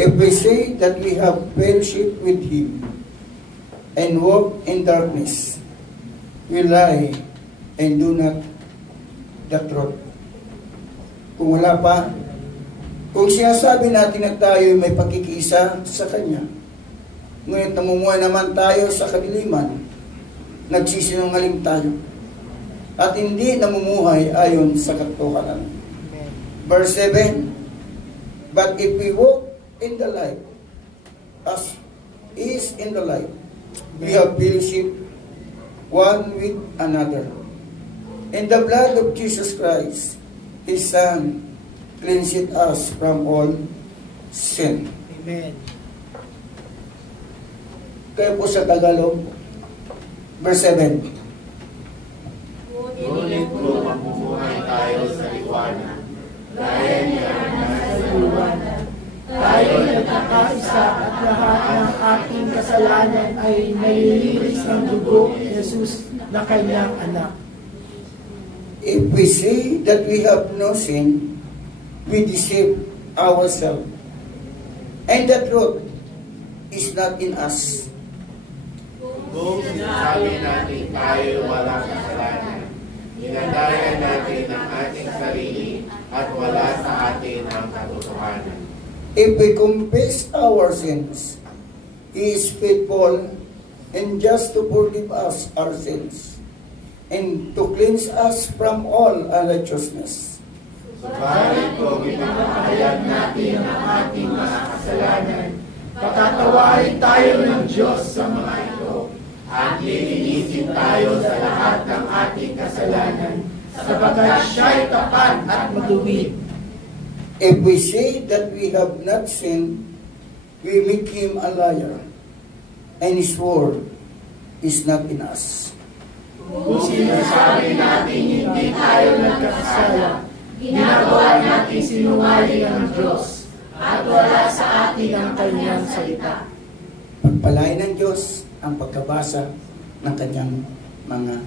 If we say that we have fellowship with Him and walk in darkness, we lie and do not the truth. Kung wala pa, kung sinasabi natin na tayo may pagkikiisa sa Kanya, ngunit namumuhay naman tayo sa kadiliman, nagsisinungaling tayo, at hindi namumuhay ayon sa katotohanan. Verse 7, but if we walk in the light, as is in the light, we have fellowship one with another. And the blood of Jesus Christ, His Son, cleanseth us from all sin. Amen. Kaya po sa Tagalog, verse 7. Ngunit kung mamumuhay tayo sa liwanag, gaya niya nasa liwanag, tayo nagkakaisa at lahat ng ating kasalanan ay nalilinis ng dugo ni Jesus na kanyang anak. If we say that we have no sin, we deceive ourselves, and the truth is not in us. Kung sinasabi natin tayo walang kasalanan, dinadaya natin ang ating sarili at wala sa atin ang katotohanan. If we confess our sins, He is faithful and just to forgive us our sins and to cleanse us from all unrighteousness. Subalit kung ipinapahayag natin ang ating mga kasalanan, patatawarin tayo ng Diyos sa mga ito at lilinisin tayo sa lahat ng ating kasalanan sapagkat siya'y tapat at matuwid. If we say that we have not sinned, we make Him a liar, and His word is not in us. Kung sinasabi natin hindi tayo nagkakasala, ginagawa natin sinungaling ang Diyos at wala sa atin ang kanyang salita. Pagpalain ng Diyos ang pagkabasa ng kanyang mga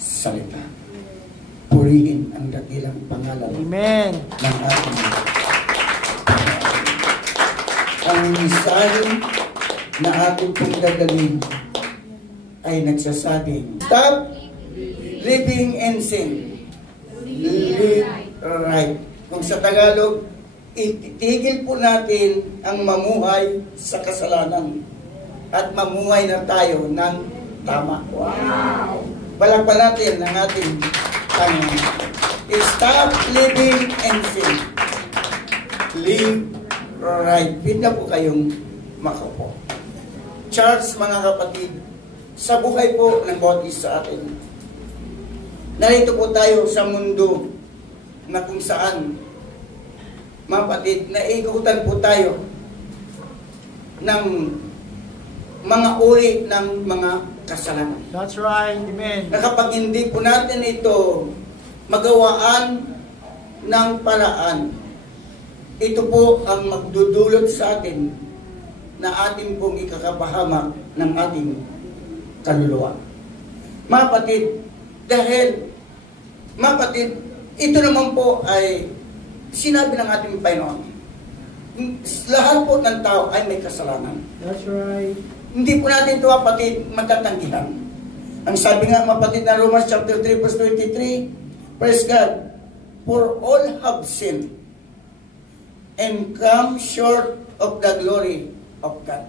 salita. Purihin ang dakilang pangalan Amen. ng ating Diyos. Ang mensahe na ating pong dadalhin ay nagsasabing, stop living in sin. Live right. Kung sa Tagalog, itigil po natin ang mamuhay sa kasalanan at mamuhay na tayo ng tama. Wow! Palakpan natin ang ating stop living in sin. Live right. Pwede na po kayong makaupo. Charles, mga kapatid, sa buhay po ng bawat isa sa atin, narito po tayo sa mundo na kung saan, mga kapatid, naikutan po tayo ng mga uri ng mga kasalanan. That's right. Amen. Na kapag hindi po natin ito magawaan ng paraan, ito po ang magdudulot sa atin na ating pong ikakapahamak ng ating kaluluwa. Mga kapatid, dahil, mga kapatid, ito naman po ay sinabi ng ating Panginoon. Lahat po ng tao ay may kasalanan. That's right. Hindi po natin ito, kapatid, matatanggihan. Ang sabi nga, kapatid, na Romans chapter 3, verse 23, praise God, for all have sinned and come short of the glory of God.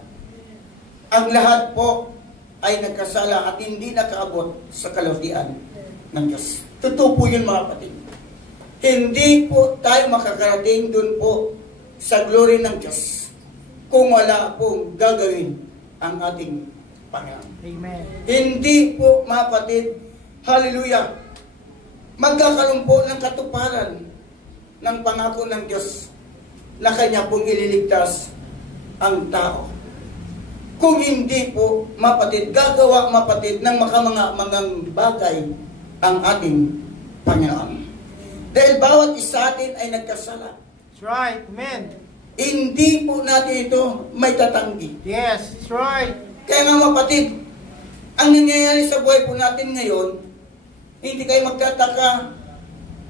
Ang lahat po ay nagkasala at hindi nakaabot sa kalutian ng Diyos. Totoo po yun, mga kapatid. Hindi po tayo makakarating dun po sa glory ng Diyos kung wala pong gagawin ang ating Panginoon. Amen. Hindi po, mga kapatid, hallelujah, magkakaroon po ng katuparan ng pangako ng Diyos na Kanya pong ililigtas ang tao. Kung hindi po, mapatid, gagawa mapatid ng mga bagay ang ating Panginoon. Dahil bawat isa atin ay nagkasala. That's right. Amen. Hindi po natin ito may tatanggi. Yes, that's right. Kaya nga mapatid, ang nangyayari sa buhay po natin ngayon, hindi kayo magtataka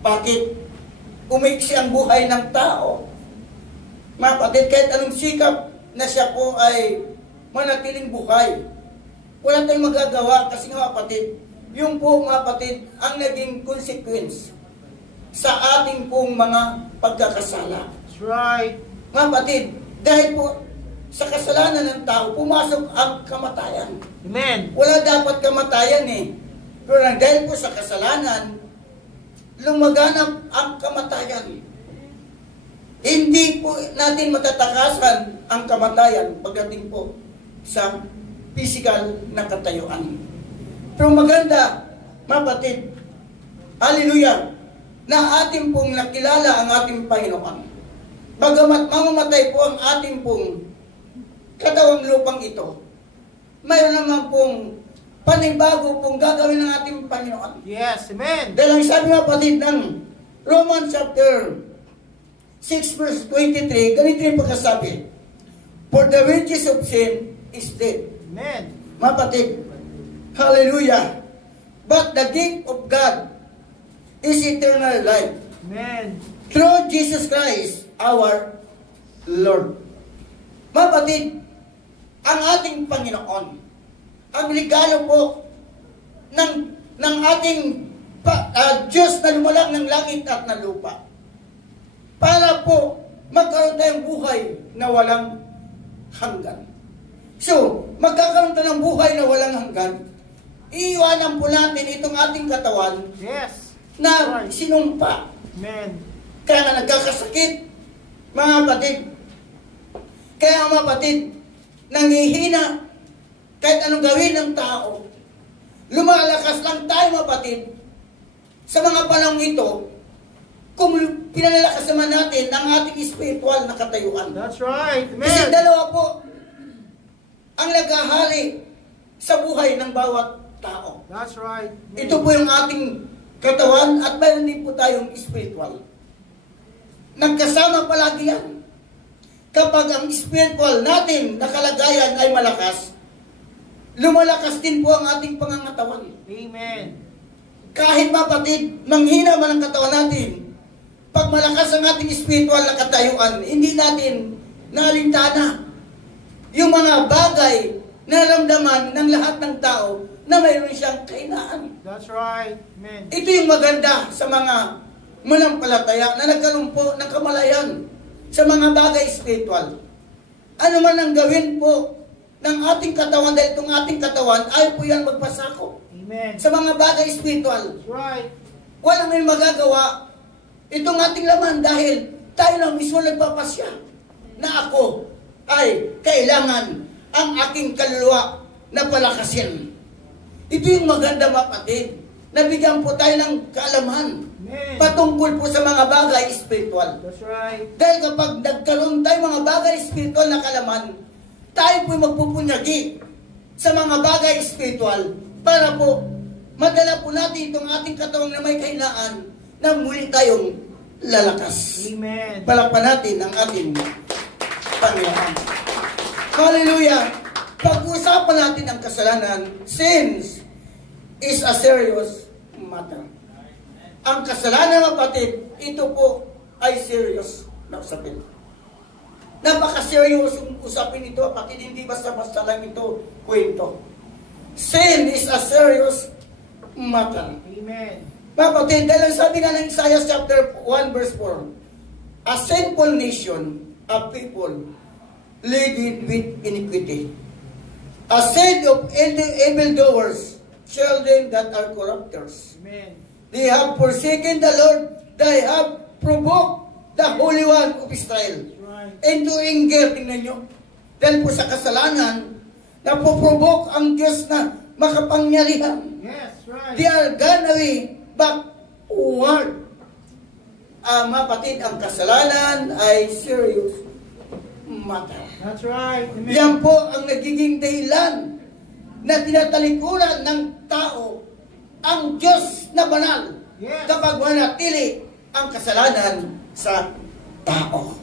bakit umiksi ang buhay ng tao. Mga kapatid, kahit anong sikap na siya po ay manatiling buhay, wala tayong magagawa kasi nga kapatid, yung po mga kapatid, ang naging consequence sa ating pong mga pagkakasala. That's right. Mga kapatid, dahil po sa kasalanan ng tao, pumasok ang kamatayan. Amen. Wala dapat kamatayan eh. Pero dahil po sa kasalanan, lumaganap ang kamatayan. Hindi po natin matatakasan ang kamatayan pagdating po sa physical na katayuan. Pero maganda, mga kapatid, hallelujah, na ating pong nakilala ang ating Panginoon. Bagamat mamamatay po ang ating pong katawang lupang ito, mayroon naman pong panibago pong gagawin ng ating Panginoon. Yes, amen. Dahil ang sabi mga kapatid ng Romans chapter 6 verse 23, ganito yung pagkasabi, for the wages of sin is death. Amen. Mga kapatid, hallelujah. But the gift of God is eternal life Amen. through Jesus Christ, our Lord. Mga kapatid, ang ating Panginoon, ang regalo po ng ating Diyos na lumalang ng langit at ng lupa, para po magkaroon tayong buhay na walang hanggan. So, magkakaroon tayo ng buhay na walang hanggan, iiwanan po natin itong ating katawan Yes. na sinumpa. Amen. Kaya nga nagkakasakit, mga kapatid. Kaya mga kapatid, nanghihina kahit anong gawin ng tao. Lumalakas lang tayo mga kapatid sa mga panahon ito kung pinalalakas naman natin ang ating spiritual na katayuan. That's right. Amen. Kasi dalawa po ang naghahari sa buhay ng bawat tao. That's right. Amen. Ito po yung ating katawan at mayroon din po tayong spiritual. Nagkasama palagi yan. Kapag ang spiritual natin na kalagayan ay malakas, lumalakas din po ang ating pangangatawan. Amen. Kahit mapatid, manghina man ang katawan natin, pag malakas ang ating spiritual na katayuan, hindi natin nalintana yung mga bagay na naramdaman ng lahat ng tao na mayroon siyang kahinaan. That's right. Amen. Ito yung maganda sa mga manampalataya na nagkaroon po ng kamalayan sa mga bagay spiritual. Ano man ang gawin po ng ating katawan, dahil itong ating katawan, ayaw po yan magpasako Amen. sa mga bagay spiritual. That's right. Walang may magagawa itong ating laman dahil tayo lang mismo nagpapasya na ako ay kailangan ang aking kaluluwa na palakasin. Ito yung maganda mga kapatid. Nabigyan po tayo ng kaalaman Amen. patungkol po sa mga bagay spiritual. That's right. Dahil kapag nagkaroon tayo mga bagay spiritual na kaalaman, tayo po magpupunyagi sa mga bagay spiritual para po madala po natin itong ating katawang na may kahinaan na muli tayong lalakas. Amen. Palakpan natin ang ating Panginoon. Hallelujah! Pag-usapan natin ang kasalanan, sins is a serious matter. Ang kasalanan, kapatid, ito po ay serious na usapin. Napaka-serious yung usapin ito, kapatid, hindi basta-basta lang ito kwento. Sin is a serious matter. Amen. Kapatid, dahil sabi nga ng Isaiah chapter 1 verse 4, a sinful nation, a people, living with iniquity. A seed of evildoers, children that are corrupters. Amen. They have forsaken the Lord, they have provoked the Holy One of Israel. That's right. Into anger, tingnan nyo. Dahil po sa kasalanan, napoprovoke ang Diyos na makapangyarihan. Yes, right. They are gone away backward. Mga kapatid, ang kasalanan ay serious matter. That's right. Amen. Yan po ang nagiging dahilan na tinatalikuran ng tao ang Diyos na banal Yes. kapag manatili ang kasalanan sa tao.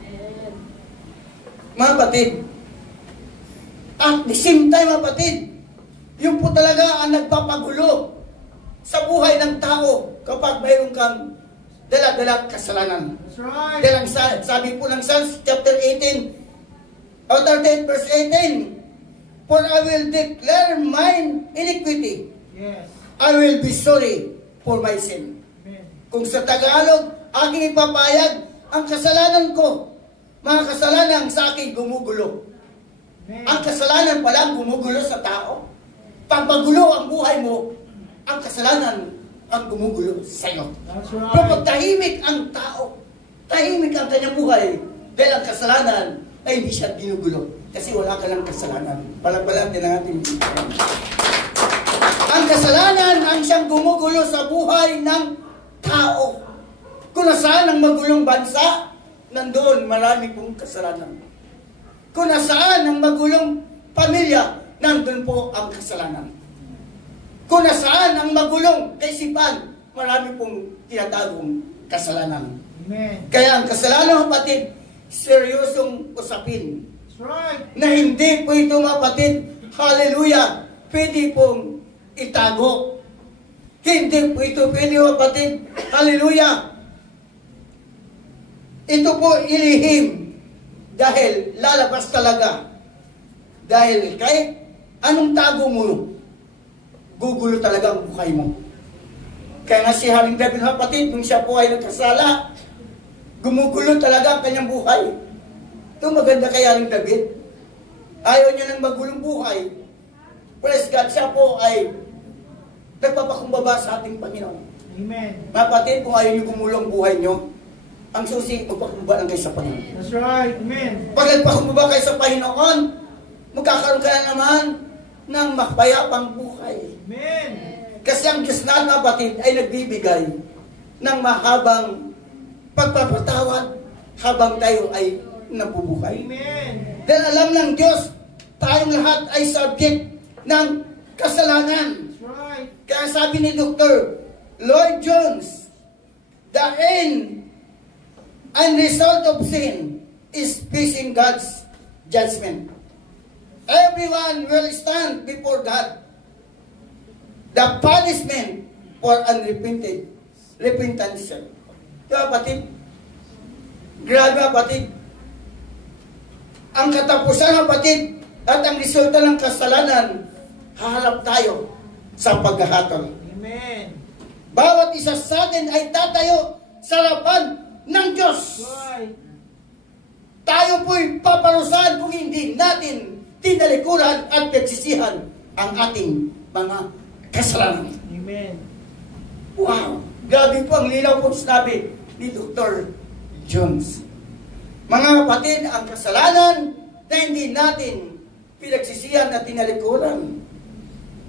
Mga kapatid, at the same time, mga kapatid, yung po talaga ang nagpapagulo sa buhay ng tao kapag mayroon kang dala-dala kasalanan. That's right. Dahil sabi po ng Psalms chapter 18, o 13 verse 18, for I will declare mine iniquity. Yes. I will be sorry for my sin. Amen. Kung sa Tagalog, aking ipapayag ang kasalanan ko. Mga kasalanan sa akin gumugulo. Amen. Ang kasalanan pala gumugulo sa tao. Pag magulo ang buhay mo, ang kasalanan ang gumugulo sa iyo. That's Pero right. pag tahimik ang tao, tahimik ang kanyang buhay, dahil ang kasalanan ay hindi siya ginugulo. Kasi wala ka ng kasalanan. Palagpalatin natin. Ang kasalanan ang siyang gumugulo sa buhay ng tao. Kung nasaan ang magulong bansa, nandoon marami pong kasalanan. Kung nasaan ang magulong pamilya, nandun po ang kasalanan. Kung nasaan ang magulong kaisipan, marami pong tinatagong kasalanan. Amen. Kaya ang kasalanan, kapatid, seryosong usapin. That's right. Na hindi po ito, kapatid, hallelujah, pwede pong itago. Hindi po ito pwede, kapatid, hallelujah. Ito po ilihim dahil lalabas talaga. Dahil kahit anong tago mo, gugulo talaga ang buhay mo. Kaya nga si Haring David, kapatid, nung siya po ay nagkasala, gumugulo talaga ang kanyang buhay. Ito maganda kay Haring David. Ayaw niya ng magulong buhay. Praise God, siya po ay nagpapakumbaba sa ating Panginoon. Amen. Kapatid, kung ayaw niyo gumulong buhay niyo, ang susi, magpakumbaba lang kayo sa Panginoon. That's right. Amen. Pag nagpakumbaba kayo sa Panginoon, magkakaroon ka na naman ng mapayapang buhay. Amen. Kasi ang Diyos na, kapatid, ay nagbibigay ng mahabang pagpapatawad habang tayo ay nabubuhay. Amen. Dahil alam ng Diyos, tayong lahat ay subject ng kasalanan. That's right. Kaya sabi ni Dr. Lloyd Jones, the end and result of sin is facing God's judgment. Everyone will stand before God. The punishment for repentance. Kapatid, grabe kapatid. Ang katapusan kapatid at ang resulta ng kasalanan, haharap tayo sa paghahatol. Amen. Bawat isa sa atin ay tatayo sa harapan ng Diyos. Right. Tayo po'y paparusahan kung hindi natin tinalikuran at pagsisihan ang ating mga kasalanan. Amen. Wow! Grabe po ang linaw po sinabi ni Dr. Jones. Mga kapatid, ang kasalanan na hindi natin pinagsisihan at tinalikuran,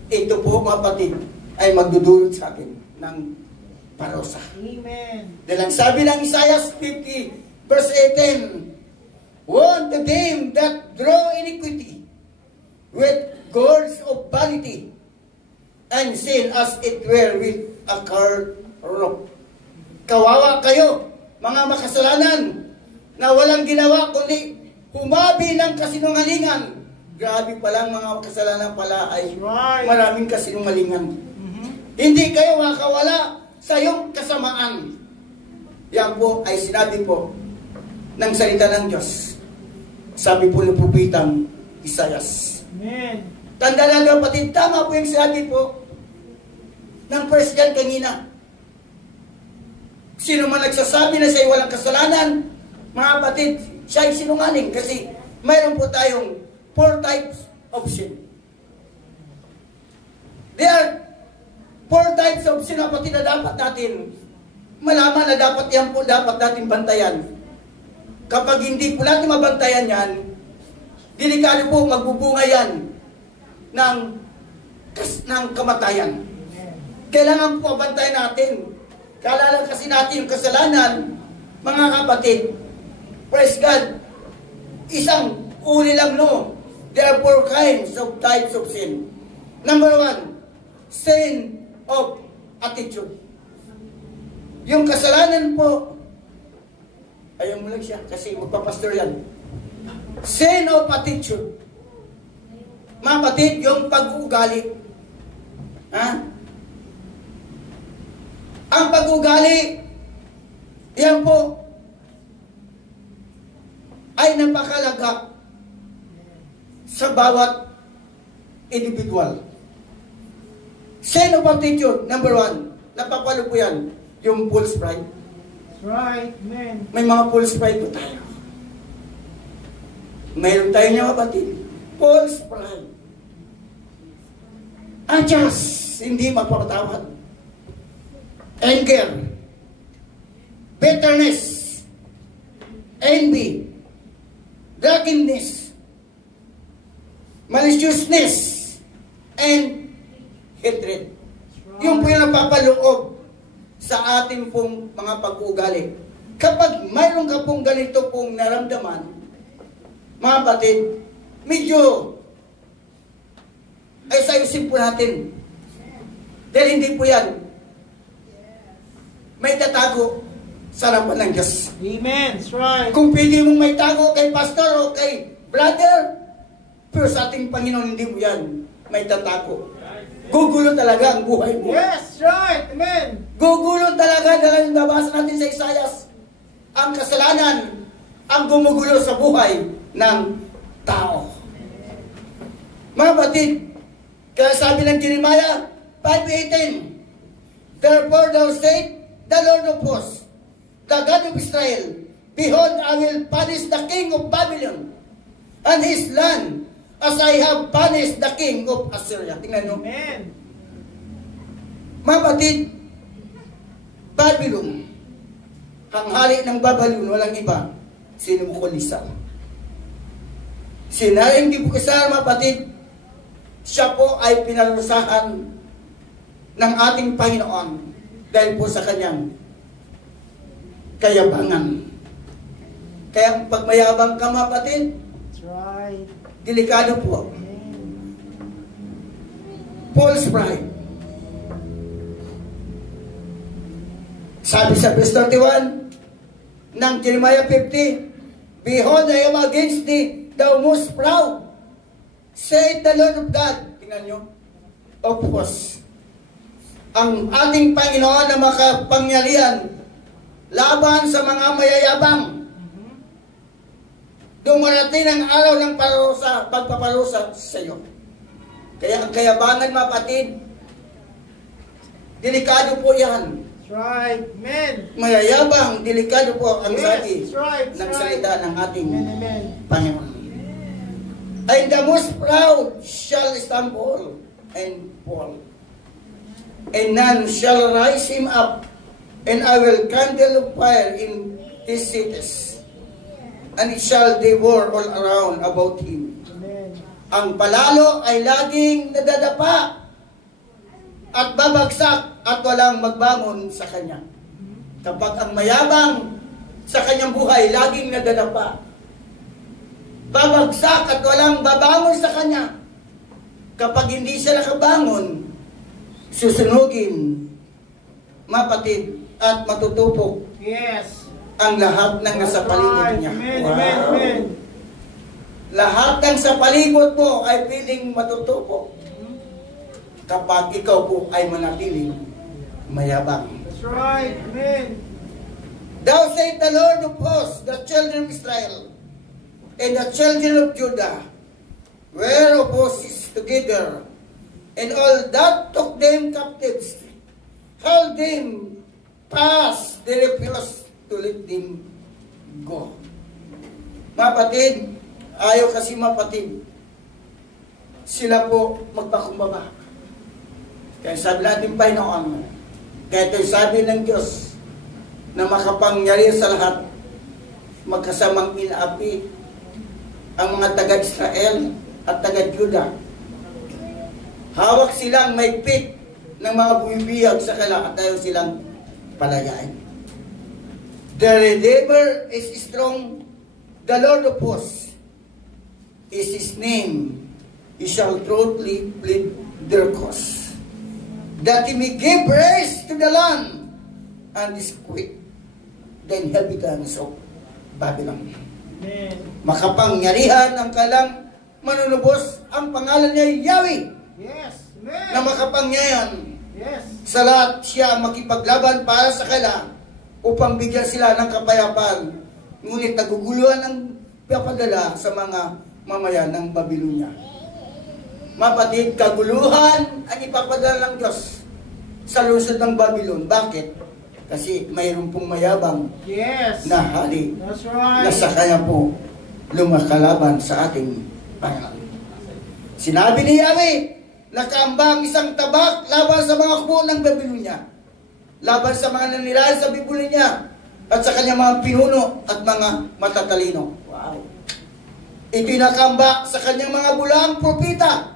ito po mga kapatid ay magdudulot sa atin ng parusa. Amen. Dahil ang sabi ng Isaiah 50 verse 18, "Woe to them that draw iniquity with cords of vanity, and sin as it were with a curved rope." Kawawa kayo, mga makasalanan, na walang ginawa kundi humabi ng kasinungalingan. Grabe palang mga makasalanan pala ay Right. maraming kasinungalingan. Mm-hmm. Hindi kayo makawala sa iyong kasamaan. Yan po ay sinabi po ng salita ng Diyos. Sabi po ng propetang Isaias. Amen. Tanda lang kapatid, tama po yung sinabi po ng First John kanina. Sino man nagsasabi na siya ay walang kasalanan, mga kapatid, siya ay sinungaling kasi mayroon po tayong 4 types of sin. There are 4 types of sin, kapatid, na dapat natin malaman, na dapat yan po dapat natin bantayan. Kapag hindi po natin mabantayan yan, delikado po magbubunga yan ng kamatayan. Kailangan po bantayan natin. Kaalala kasi natin yung kasalanan, mga kapatid. Praise God. Isang uri lang, no? There are 4 kinds of types of sin. Number 1, sin of attitude. Yung kasalanan po, ayaw mo lang siya kasi magpapastor yan. Sin of attitude. Mga kapatid, yung pag-uugali. Ha? Ang pag-uugali Yan po ay napakalaga sa bawat individual. Sin of attitude, number 1. Napapalo po yan, yung false pride. That's right. Amen. May mga false pride po tayo. Mayroon tayo niya kapatid. False pride. Unjust, hindi magpapatawad. Anger, bitterness, envy, drunkenness, maliciousness, and hatred. Yung po yung napapaloob sa ating pong mga pag-uugali. Kapag mayroon ka pong ganito pong naramdaman, mga kapatid, medyo ay sayusin po natin. Dahil hindi po yan may tatago sa harapan ng Diyos. Amen. That's right. Kung pwede mong may tago kay pastor o kay brother, pero sa ating Panginoon hindi mo yan may tatago. Gugulo talaga ang buhay mo. Yes, right. Amen. Gugulo talaga dahil nabasa natin sa Isaias, ang kasalanan ang gumugulo sa buhay ng tao. Mga batid, kaya sabi ng Jeremiah 5:18, therefore thou said, the Lord of hosts, the God of Israel, behold, I will punish the king of Babylon and his land as I have punished the king of Assyria. Tingnan nyo. Amen. Mga batid, Babylon, ang hari ng Babylon, walang iba, si Nebuchadnezzar. Sinayang Nebuchadnezzar, mga batid, siya po ay pinarusahan ng ating Panginoon dahil po sa kanyang kayabangan. Kaya pag mayabang ka, mga batid, That's right. delikado po. False pride. Sabi sa verse 31 ng Jeremiah 50, behold, I am against thee, thou most proud, saith the Lord of God. Tingnan nyo. Of course, ang ating Panginoon na makapangyarihan laban sa mga mayayabang. Dumarating ang araw ng parusa, pagpaparusa sa iyo. Kaya ang kayabangan, mga kapatid, delikado po yan. That's right. Amen. Mayayabang, delikado po ang Yes, sabi that's right, that's ng right. salita ng ating Amen. Amen. Panginoon. And the most proud shall stumble and fall, and none shall rise him up, and I will kindle fire in his cities, and it shall devour all around about him. Amen. Ang palalo ay laging nadadapa at babagsak at walang magbangon sa kanya. Kapag ang mayabang sa kanyang buhay laging nadadapa, babagsak at walang babangon sa kanya. Kapag hindi siya nakabangon, susunugin, mapatid, at matutupok Yes. ang lahat ng nasa palibot niya. Amen. Amen. Amen. Lahat ng sa palibot mo ay piling matutupok kapag ikaw po ay manatiling mayabang. That's right. Amen. Thou said the Lord of hosts, the children of Israel, and the children of Judah, were opposed together, and all that took them captives, held them fast, they refused to let them go. Mapatid, ayaw kasi mapatid, sila po magpakumbaba. Kaya sabi natin, Panginoon, kaya ito'y sabi ng Diyos na makapangyari sa lahat, magkasamang inaapi ang mga taga-Israel at taga-Juda. Hawak silang may pit ng mga buwibiyag sa kala at ayaw silang palayain. The Redeemer is strong, the Lord of hosts is his name. He shall truthfully plead their cause, that he may give praise to the land and disquit the inhabitants of Babylon. Amen. Makapangyarihan ang kalang manunubos, ang pangalan niya Yahweh, Yes. Amen. na makapangyarihan Yes. sa lahat siya makipaglaban para sa kala upang bigyan sila ng kapayapaan. Ngunit naguguluhan ang papadala sa mga mamayan ng Babylonia. Mapatid, kaguluhan ang ipapadala ng Diyos sa lungsod ng Babylon. Bakit? Kasi mayroon pong mayabang Yes. na hari That's na right. sa kanya po lumakalaban sa ating Panginoon. Sinabi ni Yahweh, nakaamba ang isang tabak laban sa mga kubo ng Babylonia, laban sa mga nanirahan sa Babylonia, at sa kanyang mga pinuno at mga matatalino. Wow! Ito'y nakamba sa kanyang mga bulaang propita,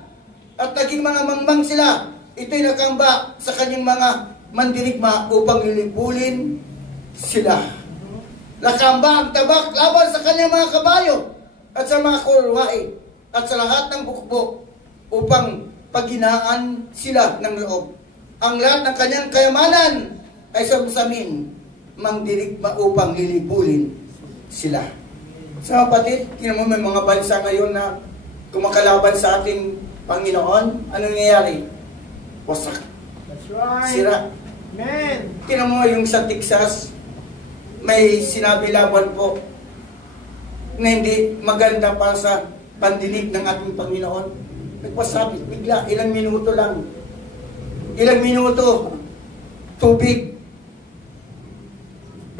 at naging mga mangmang sila. Ito'y nakamba sa kanyang mga mandirigma upang lilipulin sila. Nakamba ang tabak laban sa kanyang mga kabayo at sa mga kurwahe at sa lahat ng bukbo upang paghinaan sila ng loob. Ang lahat ng kanyang kayamanan ay samsamin mangdirigma upang lilipulin sila. Sa kapatid, tingnan mo may mga bansa ngayon na kumakalaban sa ating Panginoon. Ano nangyayari? Wasak. That's right. Sira. Amen. Tingnan mo yung sa Texas, may sinabi laban po na hindi maganda para sa pandinig ng ating Panginoon. Nagpasabit bigla, ilang minuto lang. Ilang minuto, tubig.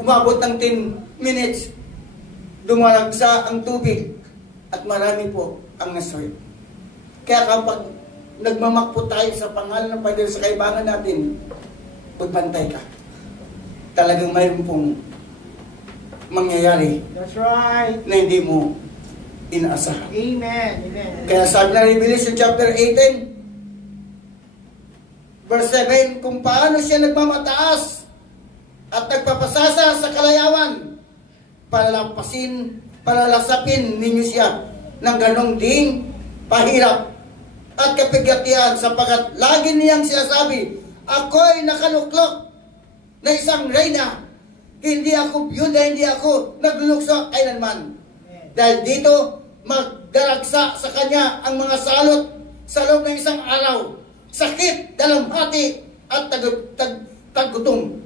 Umabot ng 10 minutes, dumalagsa ang tubig at marami po ang nasoy. Kaya kapag nagmamakpo tayo sa pangalan ng Panginoon sa kaibangan natin, magbantay ka. Talagang mayroon pong mangyayari That's right. na hindi mo inaasahan. Amen. Amen. Kaya sabi na Revelation chapter 18, verse 7, kung paano siya nagmamataas at nagpapasasa sa kalayawan, palalasapin ninyo siya ng ganong ding pahirap at kapighatian, sapagkat lagi niyang sinasabi, ako'y nakaluklok na isang reyna. Hindi ako byuda, hindi ako naglulukso kailanman. Dahil dito, magdaragsa sa kanya ang mga salot sa loob ng isang araw. Sakit, dalamhati, at tagutom.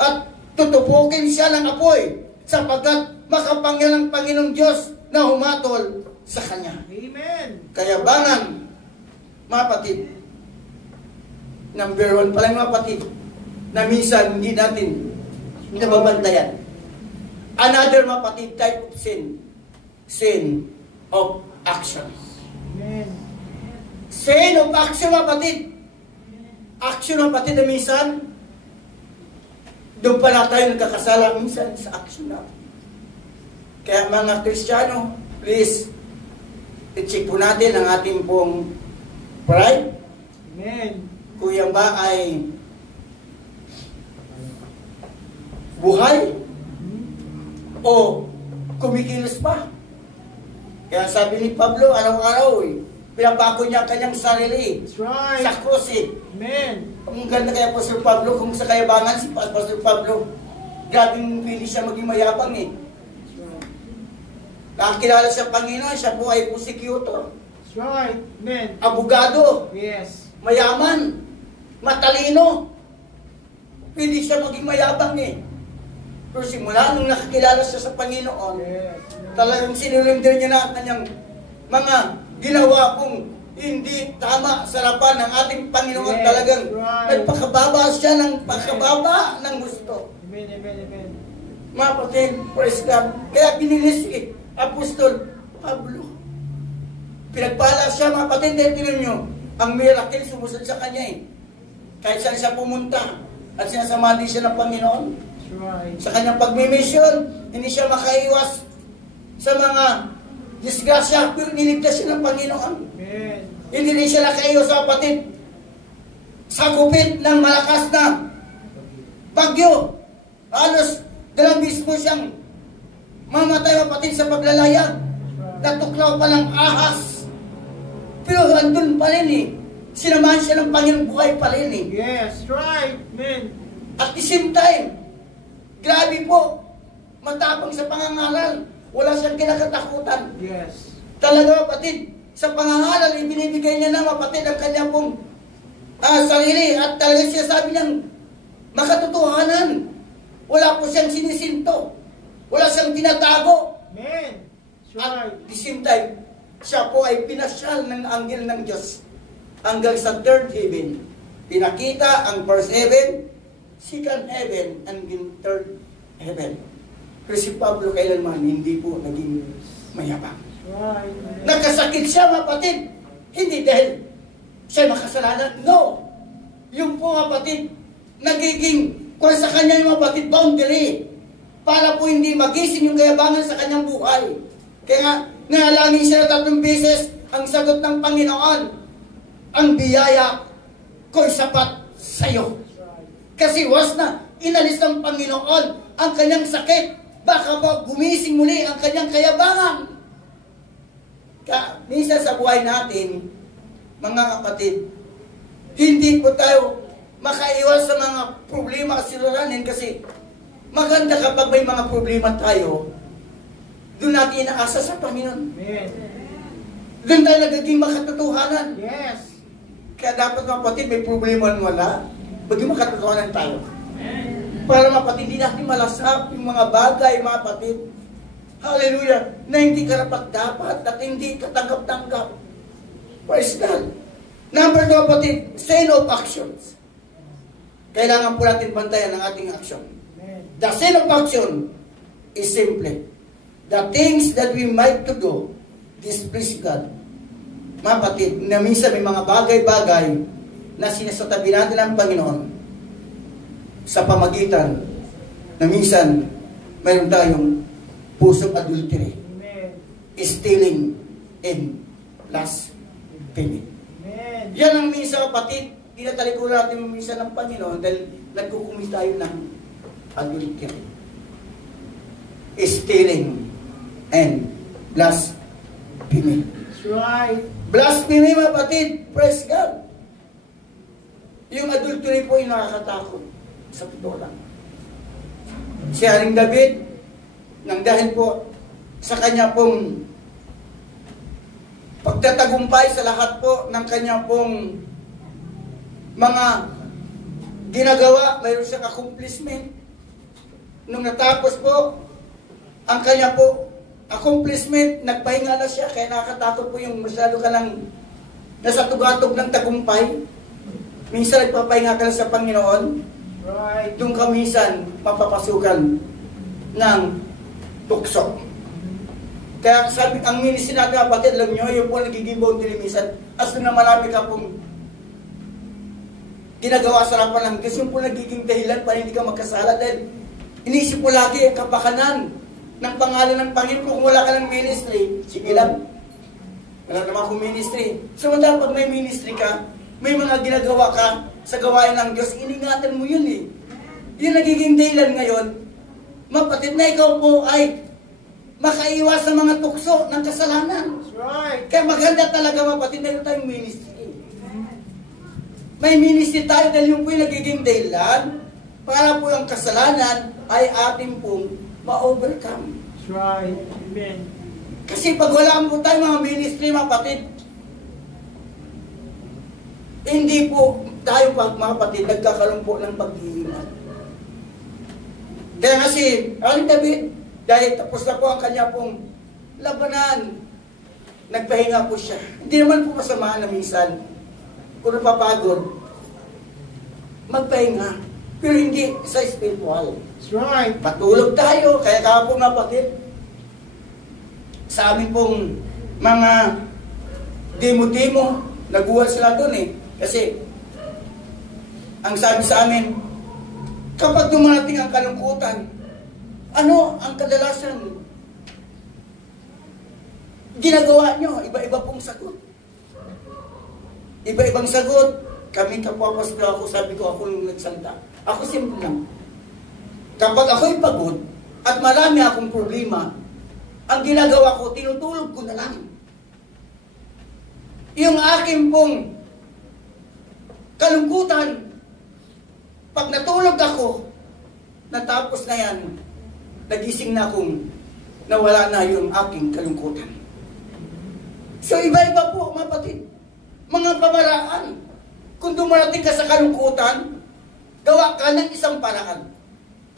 At tutupukin siya ng apoy, sapagkat makapangyarihan ang Panginoong Diyos na humatol sa kanya. Amen. Kayabangan, mga kapatid, number 1 pala mga kapatid, na minsan hindi natin nababantayan. Another mga kapatid, type of sin of action. Amen. Sin of action mga kapatid. Action mga kapatid na minsan, doon pala tayo nagkakasala minsan sa action natin. Kaya mga Kristiyano, please, i-check po natin ang ating pong pride. Amen. Kung yan ba ay buhay o kumikilos pa. Kaya sabi ni Pablo, araw-araw, pinapako niya ang kanyang sarili That's right. sa krus. Amen. Ang ganda kay Apostol Pablo, kung sa kayabangan si Apostol Pablo, grabing pili siya maging mayabang eh. That's right. Nakakilala sa Panginoon, siya po ay prosecutor, That's right. Amen. abogado, Yes. mayaman, matalino. Pili siya maging mayabang eh. Pero simula nung nakakilala siya sa Panginoon, Yes. talagang sinurinder niya na ang kanyang mga ginawa pong hindi tama sa harapan ng ating Panginoon. Yes, Talagang right. nagpakababa siya ng pagkababa ng gusto. Amen. Amen. Amen. Mga kapatid, praise God. Kaya binilis si Apostol Pablo. Pinagpala siya mga kapatid, dahil tingnan nyo, ang miracle sumusunod sa kanya eh. Kahit saan siya pumunta at sinasamahan din siya ng Panginoon. That's right. Sa kanyang pagmimisyon, hindi siya makaiwas sa mga disgrasya, pero niligtas siya ng Panginoon. Amen. Hindi rin siya nakaiwas sa kapatid sa gupit ng malakas na bagyo. Halos 2 mismo siyang mamatay kapatid sa paglalayag. Natuklaw pa ng ahas. Pero andun pa rin eh. Sinamahan siya ng Panginoon, buhay pa rin eh. Yes. Right. Amen. At the same time, grabe po, matapang sa pangangaral. Wala siyang kinakatakutan. Yes. Talaga kapatid, sa pangangaral, ibinibigay niya na kapatid ang kanyang pong sarili. At talaga siya sabi niyang makatotohanan. Wala po siyang sinisinto. Wala siyang tinatago. Amen. That's At right. the same time, siya po ay pinasyal ng anghel ng Diyos hanggang sa third heaven. Pinakita ang first heaven, second heaven, and third heaven. Pero si Pablo kailanman hindi po naging mayabang. That's right. Amen. Nagkasakit siya, mapatid. Hindi dahil siya makasalanan. No! Yung po mapatid, nagiging kung sa kanya yung mapatid, boundary. Para po hindi magising yung kayabangan sa kanyang buhay. Kaya nga, nalangin siya na 3 beses, ang sagot ng Panginoon, ang biyaya ko'y sapat sa'yo. Kasi was na, inalis ng Panginoon ang kanyang sakit. Baka po gumising muli ang kanyang kayabangan. Minsan sa buhay natin, mga kapatid, hindi po tayo makaiwas sa mga problema at siluranin kasi maganda kapag may mga problema tayo, doon natin inaasa sa Panginoon. Amen. Doon tayo nagiging makatotohanan. Yes. Kaya dapat mga kapatid, may problema wala, maging makatotohanan tayo. Para mga kapatid, hindi natin malasap yung mga bagay, mga kapatid. Hallelujah! Na hindi karapat-dapat at hindi katanggap-tanggap. Praise God. Number 2, kapatid, sin of actions. Kailangan po natin bantayan ang ating action. Amen. The sin of action is simply the things that we might to do displease God. Mga kapatid, na minsan may mga bagay-bagay na sinasatabi natin ng Panginoon sa pamagitan na minsan mayroon tayong pusong adultery, Amen. stealing, and blasphemy. Amen. Yan ang minsan kapatid, tinatalikuran natin minsan ng Panginoon dahil nagkukumit tayo ng adultery, stealing, and blasphemy. That's right. Blasphemy, mga kapatid, praise God. Yung adultery po ay nakakatakot sa totoo lang. Si Haring David, nang dahil po sa kanya pong pagtatagumpay sa lahat po ng kanya pong mga ginagawa, mayroon siyang accomplishment. Nung natapos po ang kanya po accomplishment, nagpahinga na siya, kaya nakakatakot po yung masyado ka lang nasa tugatog ng tagumpay. Minsan nagpapahinga ka lang sa Panginoon, Right. doon ka minsan mapapasukan ng tukso. Kaya sabi, ang ministry natin kapatid, alam nyo, yung po nagiging boundary minsan, as na marami ka pong ginagawa sa harapan ng Diyos, yung po nagiging dahilan para hindi ka magkasala dahil inisip mo lagi ang kapakanan ng pangalan ng Panginoon. Kung wala ka ng ministry, sige lang, wala naman akong ministry. So dapat may ministry ka, may mga ginagawa ka sa gawain ng Diyos, iningatan mo yun eh. Yung nagiging dahilan ngayon, mapatid na ikaw po ay makaiwas sa mga tukso ng kasalanan. That's right. Kaya maganda talaga mapatid na tayong ministry. May ministry tayo dahil yung po yung nagiging dahilan para po yung kasalanan ay ating pong ma-overcome. That's right. Amen. Kasi pag wala po tayo mga ministry, mapatid, hindi po tayo mga kapatid nagkakaroon po ng pag-iingat. Kaya kasi, Haring David, dahil tapos na po ang kanya pong labanan, nagpahinga po siya. Hindi naman po masama na minsan, kung napapagod, magpahinga. Pero hindi sa spiritual. That's right. Patulog tayo, kaya kahapon napatid. Sa amin pong mga demo-demo, naguha sila doon eh. Kasi, ang sabi sa amin, kapag dumarating ang kalungkutan, ano ang kadalasan ginagawa nyo? Iba-iba pong sagot. Iba-ibang sagot. Kami kapapos na ako, sabi ko ako yung nagsalita. Ako simple lang. Kapag ako'y pagod at marami akong problema, ang ginagawa ko, tinutulog ko na lang. Yung aking pong kalungkutan, pag natulog ako, natapos na yan, nagising na akong nawala na yung aking kalungkutan. So iba-iba po, mga kapatid. Mga pamaraan. Kung dumarating ka sa kalungkutan, gawa ka ng isang paraan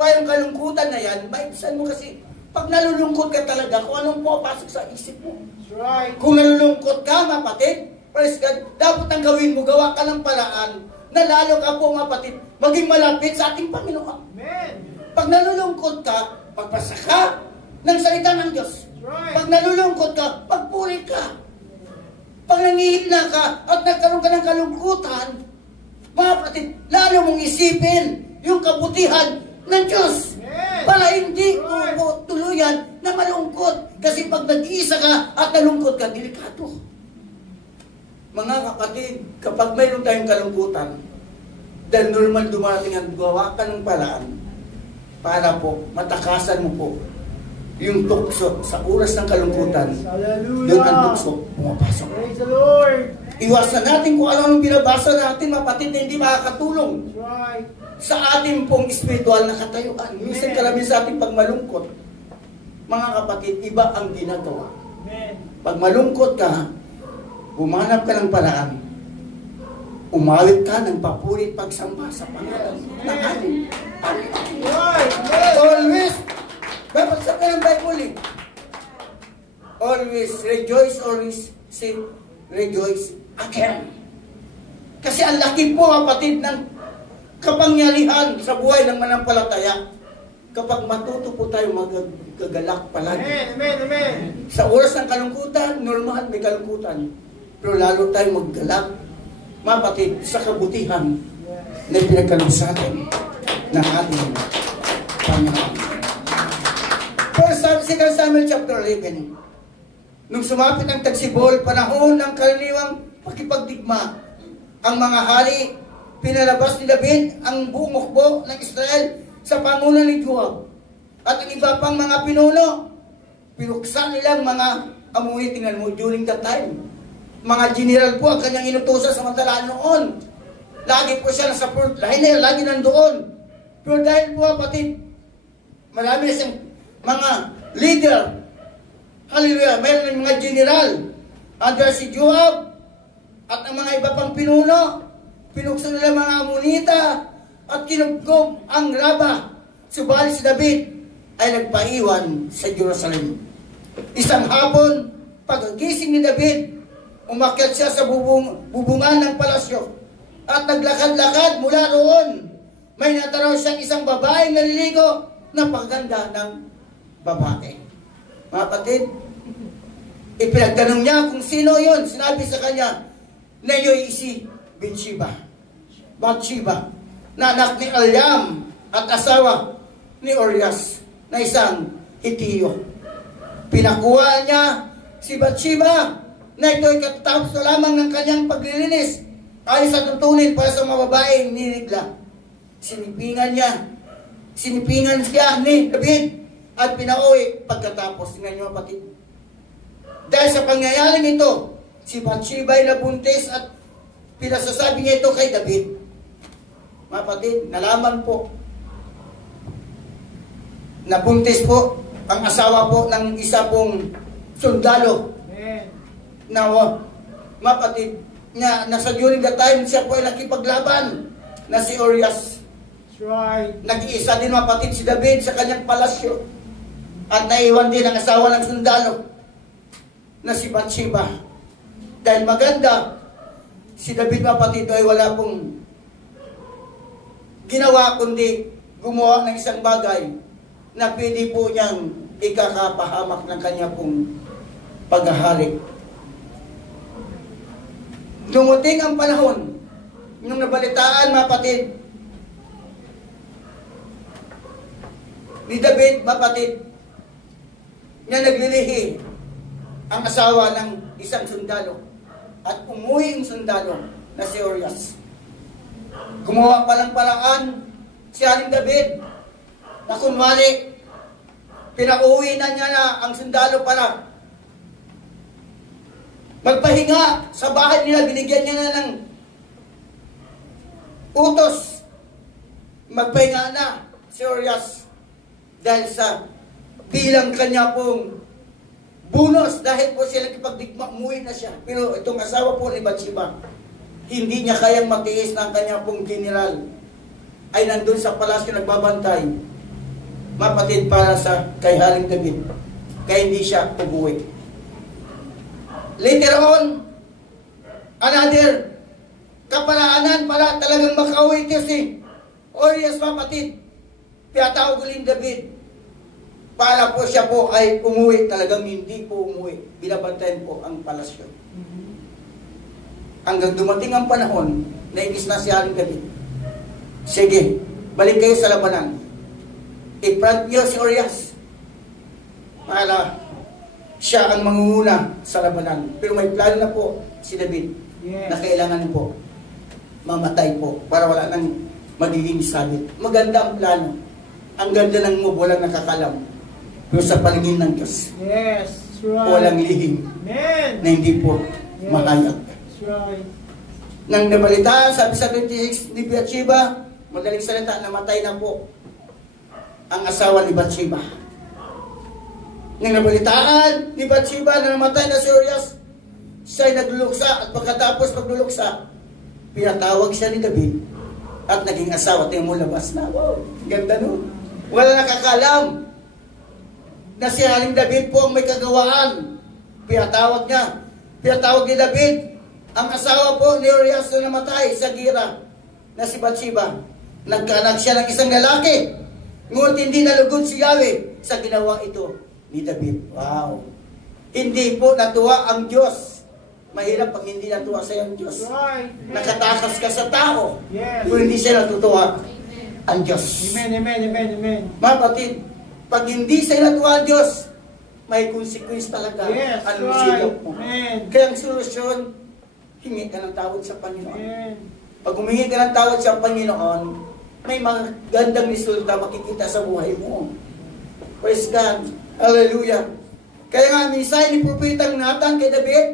Pa yung kalungkutan na yan, maibsan mo kasi pag nalulungkot ka talaga, kung anong pumapasok sa isip mo. That's right. Kung nalulungkot ka, mapatid, praise God, dapat ang gawin mo, gawa ka ng paraan na lalo ka po, mapatid, maging malapit sa ating Panginoon. Amen. Pag nalulungkot ka, pagbasa ka ng salita ng Diyos. That's right. Pag nalulungkot ka, pagpuri ka. Pag nangihina ka at nagkaroon ka ng kalungkutan, mga kapatid, lalo mong isipin yung kabutihan ng Diyos. Amen. Para hindi Right. mo tuluyan na malungkot. Kasi pag nag-iisa ka at nalungkot ka, delikado. Mga kapatid, kapag mayroon tayong kalungkutan, dahil normal dumating ang gawa ka ng paraan para po matakasan mo po yung tukso sa oras ng kalungkutan. Hallelujah. Doon ang tukso pumapasok. Praise the Lord. Iwasan natin kung ano ang binabasa natin, mapatid na hindi makakatulong That's right. sa ating pong espiritual na katayuan. Minsan karamihan sa ating pag malungkot, mga kapatid, iba ang ginagawa. Amen. Pag malungkot ka, bumanap ka ng paraan, umawit ka ng papurit pagsamba sa pangalan ng ating Panginoon. Right. Amen. Always, babagsak ka ng Bible eh. Always say, rejoice again. Kasi ang laki po, kapatid, ng kapangyarihan sa buhay ng manampalataya kapag matuto po tayo magagalak palagi. Amen. Amen. Amen. Sa oras ng kalungkutan, normal may kalungkutan. Pero lalo tayo maggalak, mapatid, sa kabutihan na pinagkaloob sa atin ng ating Panginoon. First Samuel chapter 11. Nung sumapit ang tagsibol, panahon ng karaniwang pakipagdigma, ang mga hari, pinalabas ni David ang buong hukbo ng Israel sa pangunan ni Joab. At ang iba pang mga pinuno, pinuksan nilang mga amuhi. Tingnan mo, during that time, mga general po ang kanyang inutusan sa matalaan noon. Lagi po siya nasa front line, lagi nandoon. Pero dahil po, kapatid, marami na siyang mga leader. Hallelujah, mayroon ng mga general. Under si Joab at ang mga iba pang pinuno, pinuksan nila mga amunita at kinugkob ang Raba. Subalit si David ay nagpaiwan sa Jerusalem. Isang hapon, paggising ni David, umakyat siya sa bubungan ng palasyo at naglakad-lakad mula roon. May natanaw siyang isang babaeng naliligo na paganda ng babae. Mga kapatid, ipinagtanong niya kung sino yon. Sinabi sa kanya na yo'y si Bathsheba, na anak ni Eliam at asawa ni Urias na isang Hitiyo. Pinakuha niya si Bathsheba na ito'y katatapos na lamang ng kanyang paglilinis ayon sa tuntunin para sa mga babaeng nirigla. Sinipingan siya ni David at pinauwi pagkatapos. Tingnan niyo, kapatid. Dahil sa pangyayaring ito, si Bathsheba ay nabuntis at pinasasabi niya ito kay David. Mga kapatid, nalaman po, nabuntis po ang asawa po ng isa pong sundalo. Amen. Na, mga kapatid, nasa during the time, siya po ay nakipaglaban na si Urias. That's right. Nag-iisa din, mga kapatid, si David sa kanyang palasyo. At naiwan din ang asawa ng sundalo na si Bathsheba. Dahil maganda, si David, mga kapatid, ay wala pong ginawa kundi gumawa ng isang bagay na pwede po niyang ikakapahamak ng kanya pong paghahari. Dumating ang panahon, nung nabalitaan, mga kapatid, ni David, mga kapatid, na naglilihi ang asawa ng isang sundalo at umuwi ang sundalo na si Urias. Gumawa pa ng paraan si Haring David na kunwari pinauwi na niya na ang sundalo para magpahinga sa bahay nila. Binigyan niya na ng utos magpahinga na si Urias dahil sa bilang kanya pong bonus, dahil po sila kipagdigma, umuwi na siya. Pero itong asawa po ni Bathsheba, hindi niya kayang matiis ng kanya pong general ay nandun sa palasyo nagbabantay. mapatid, para sa kay Haring David. Kaya hindi siya ubuwi. Later on, another kapalaanan para talagang makauwi ito si Urias, mapatid. Pinatawag ulit David para po siya po ay umuwi. Talagang hindi po umuwi. Binabantayan po ang palasyo. Hanggang dumating ang panahon na inis na si Haring David. Sige, balik kayo sa labanan. I-front niyo si Urias para siya ang mangunguna sa labanan. Pero may plano na po si David, na kailangan po mamatay po para wala nang magiging sabit. Maganda ang plano. Ang ganda ng move, walang nakakalam. Pero sa paningin ng Diyos, Yes, that's right. walang lihim Amen. na hindi po mahayag. That's right. Nang nabalitaan, sabi sa 26 ni Bathsheba, madaling salita, namatay na po ang asawa ni Bathsheba. Nang nabalitaan ni Bathsheba na namatay na si Urias, siya'y nagluluksa, at pagkatapos pagluluksa, pinatawag siya ni David at naging asawa. Tingnan mo, labas na. Wow, ganda no. Wala nakakalam na si Haring David po ang may kagawaan. Pinatawag niya. Pinatawag ni David ang asawa po ni Urias na namatay sa gira na si Bathsheba. Nagkaanak siya ng isang lalaki. Ngunit hindi nalugod si Yahweh sa ginawa ito ni David. Wow. Hindi po natuwa ang Diyos. Mahirap pag hindi natuwa sa ang Diyos. Right. Nakatakas ka sa tao. Yes. Kung hindi siya natutuwa ang Diyos. Amen, amen, amen, amen. Mga kapatid, pag hindi siya natuwa ang Diyos, may consequence talaga. Yes, ang right. sikap mo. Amen. Kaya ang solusyon, hingi ka ng tawad sa Panginoon. Amen. Pag humingi ka ng tawad sa Panginoon, may mga gandang resulta makikita sa buhay mo. Praise God. Hallelujah. Kaya nga, minsay ni Propetang Nathan kay David,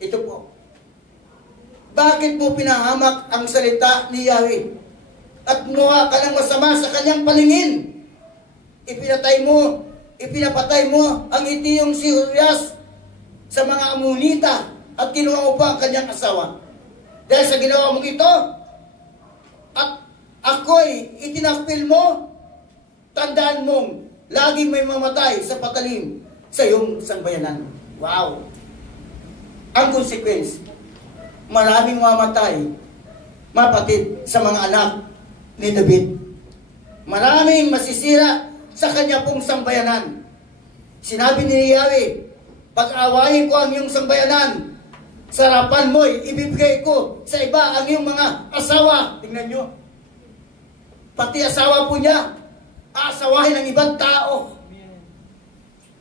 ito po. Bakit mo pinahamak ang salita ni Yahweh? At gumawa ka ng masama sa kanyang palingin. Ipinapatay mo ang itiyong si Urias sa mga Amonita at kinuha mo pa ang kanyang asawa. Dahil sa ginawa mong ito, at ako'y itinakpil mo, tandaan mong laging may mamatay sa patalim sa iyong sambayanan. Wow! Ang consequence, maraming mamatay, mapatid sa mga anak ni David. Maraming masisira sa kanya pong sambayanan. Sinabi ni Yahweh, pag-awayin ko ang iyong sambayanan, sa harapan mo'y ibibigay ko sa iba ang iyong mga asawa. Tingnan nyo. Pati asawa po niya, aasawahin ng ibang tao.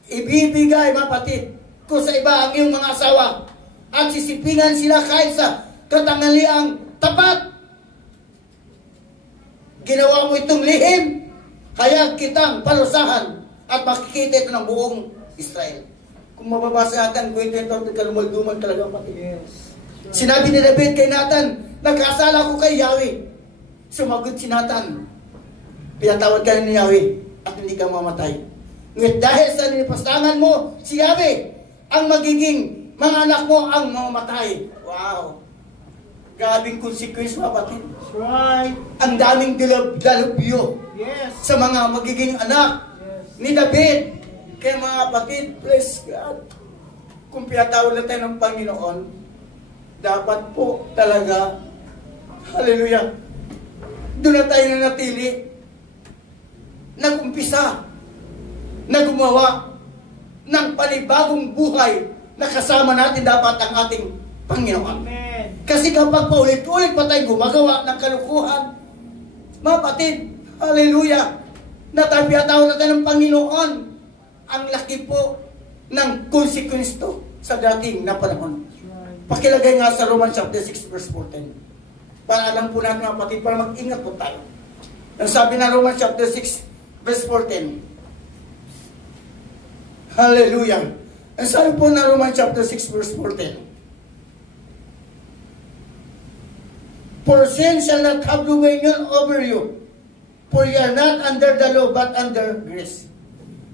Ibibigay, mapatid, ko sa iba ang iyong mga asawa. At sisipingan sila kahit sa katanghaliang tapat. Ginawa mo itong lihim, hayag kitang palusahan at makikita ito ng buong Israel. Kung mababasa natin, kwento ito, kalumal-dumal talaga pati. Yes. Sinabi ni David kay Nathan, nagkasala ko kay Yahweh. Sumagot si Nathan, pinatawad ka ni Yahweh at hindi ka mamatay. Ngunit dahil sa nilipastangan mo si Yahweh, ang magiging mga anak mo ang mamamatay. Wow! Grabing consequence, kapatid. That's right. Ang daming dalubyo Yes. sa mga magiging anak Yes. ni David. Kaya mga kapatid, praise God. Kung pinatawag na tayo ng Panginoon, dapat po talaga, hallelujah, doon na tayo nanatili, nag-umpisa, na gumawa ng panibagong buhay na kasama natin dapat ang ating Panginoon. Amen. Kasi kapag paulit-ulit pa tayo gumagawa ng kalukuhan, mga kapatid, hallelujah, natapiyataw na tayo ng Panginoon, ang laki po ng consequence to sa dating na panahon. That's right. Pakilagay nga sa Romans chapter 6 verse 14. Para alam po natin mga kapatid, para mag-ingat po tayo. Ang sabi na Romans chapter 6 verse 14. Hallelujah. Ang sabi po na Romans chapter 6 verse 14. For sin shall not have dominion over you, for you are not under the law, but under grace.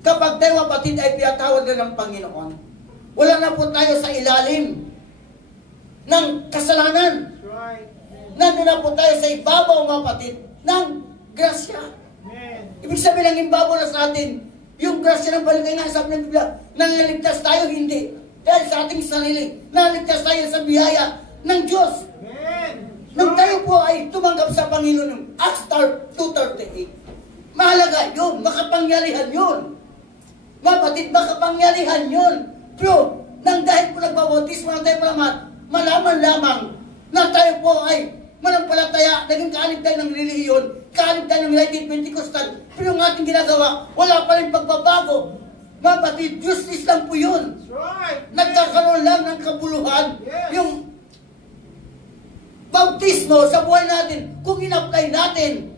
Kapag tayo kapatid ay pinatawad na ng Panginoon, wala na po tayo sa ilalim ng kasalanan. That's right. Nandun na po tayo sa ibabaw, mga kapatid, ng grasya. Amen. Ibig sabihin ng imbabaw na sa atin, yung grasya ng baligay nga, sabi ng Biblia, nangaligtas tayo, hindi. Dahil sa ating sarili, nangaligtas tayo sa biyaya ng Diyos. Amen. Nung tayo po ay tumanggap sa Panginoon ng Acts 2:38, mahalaga yun, makapangyarihan yun. Mapatid, makapangyarihan yun. Pero, nang dahil po nagbabautismo ng tayo malaman lamang na tayo po ay manampalataya, naging kaanib tayo ng relihiyon, kaanib tayo ng United Pentecostal, pero ang ating ginagawa, wala pa rin pagbabago. Mapatid, useless lang po yun. That's right. Nagkakaroon lang ng kabuluhan. Yes. Yung bautismo sa buhay natin, kung in-apply natin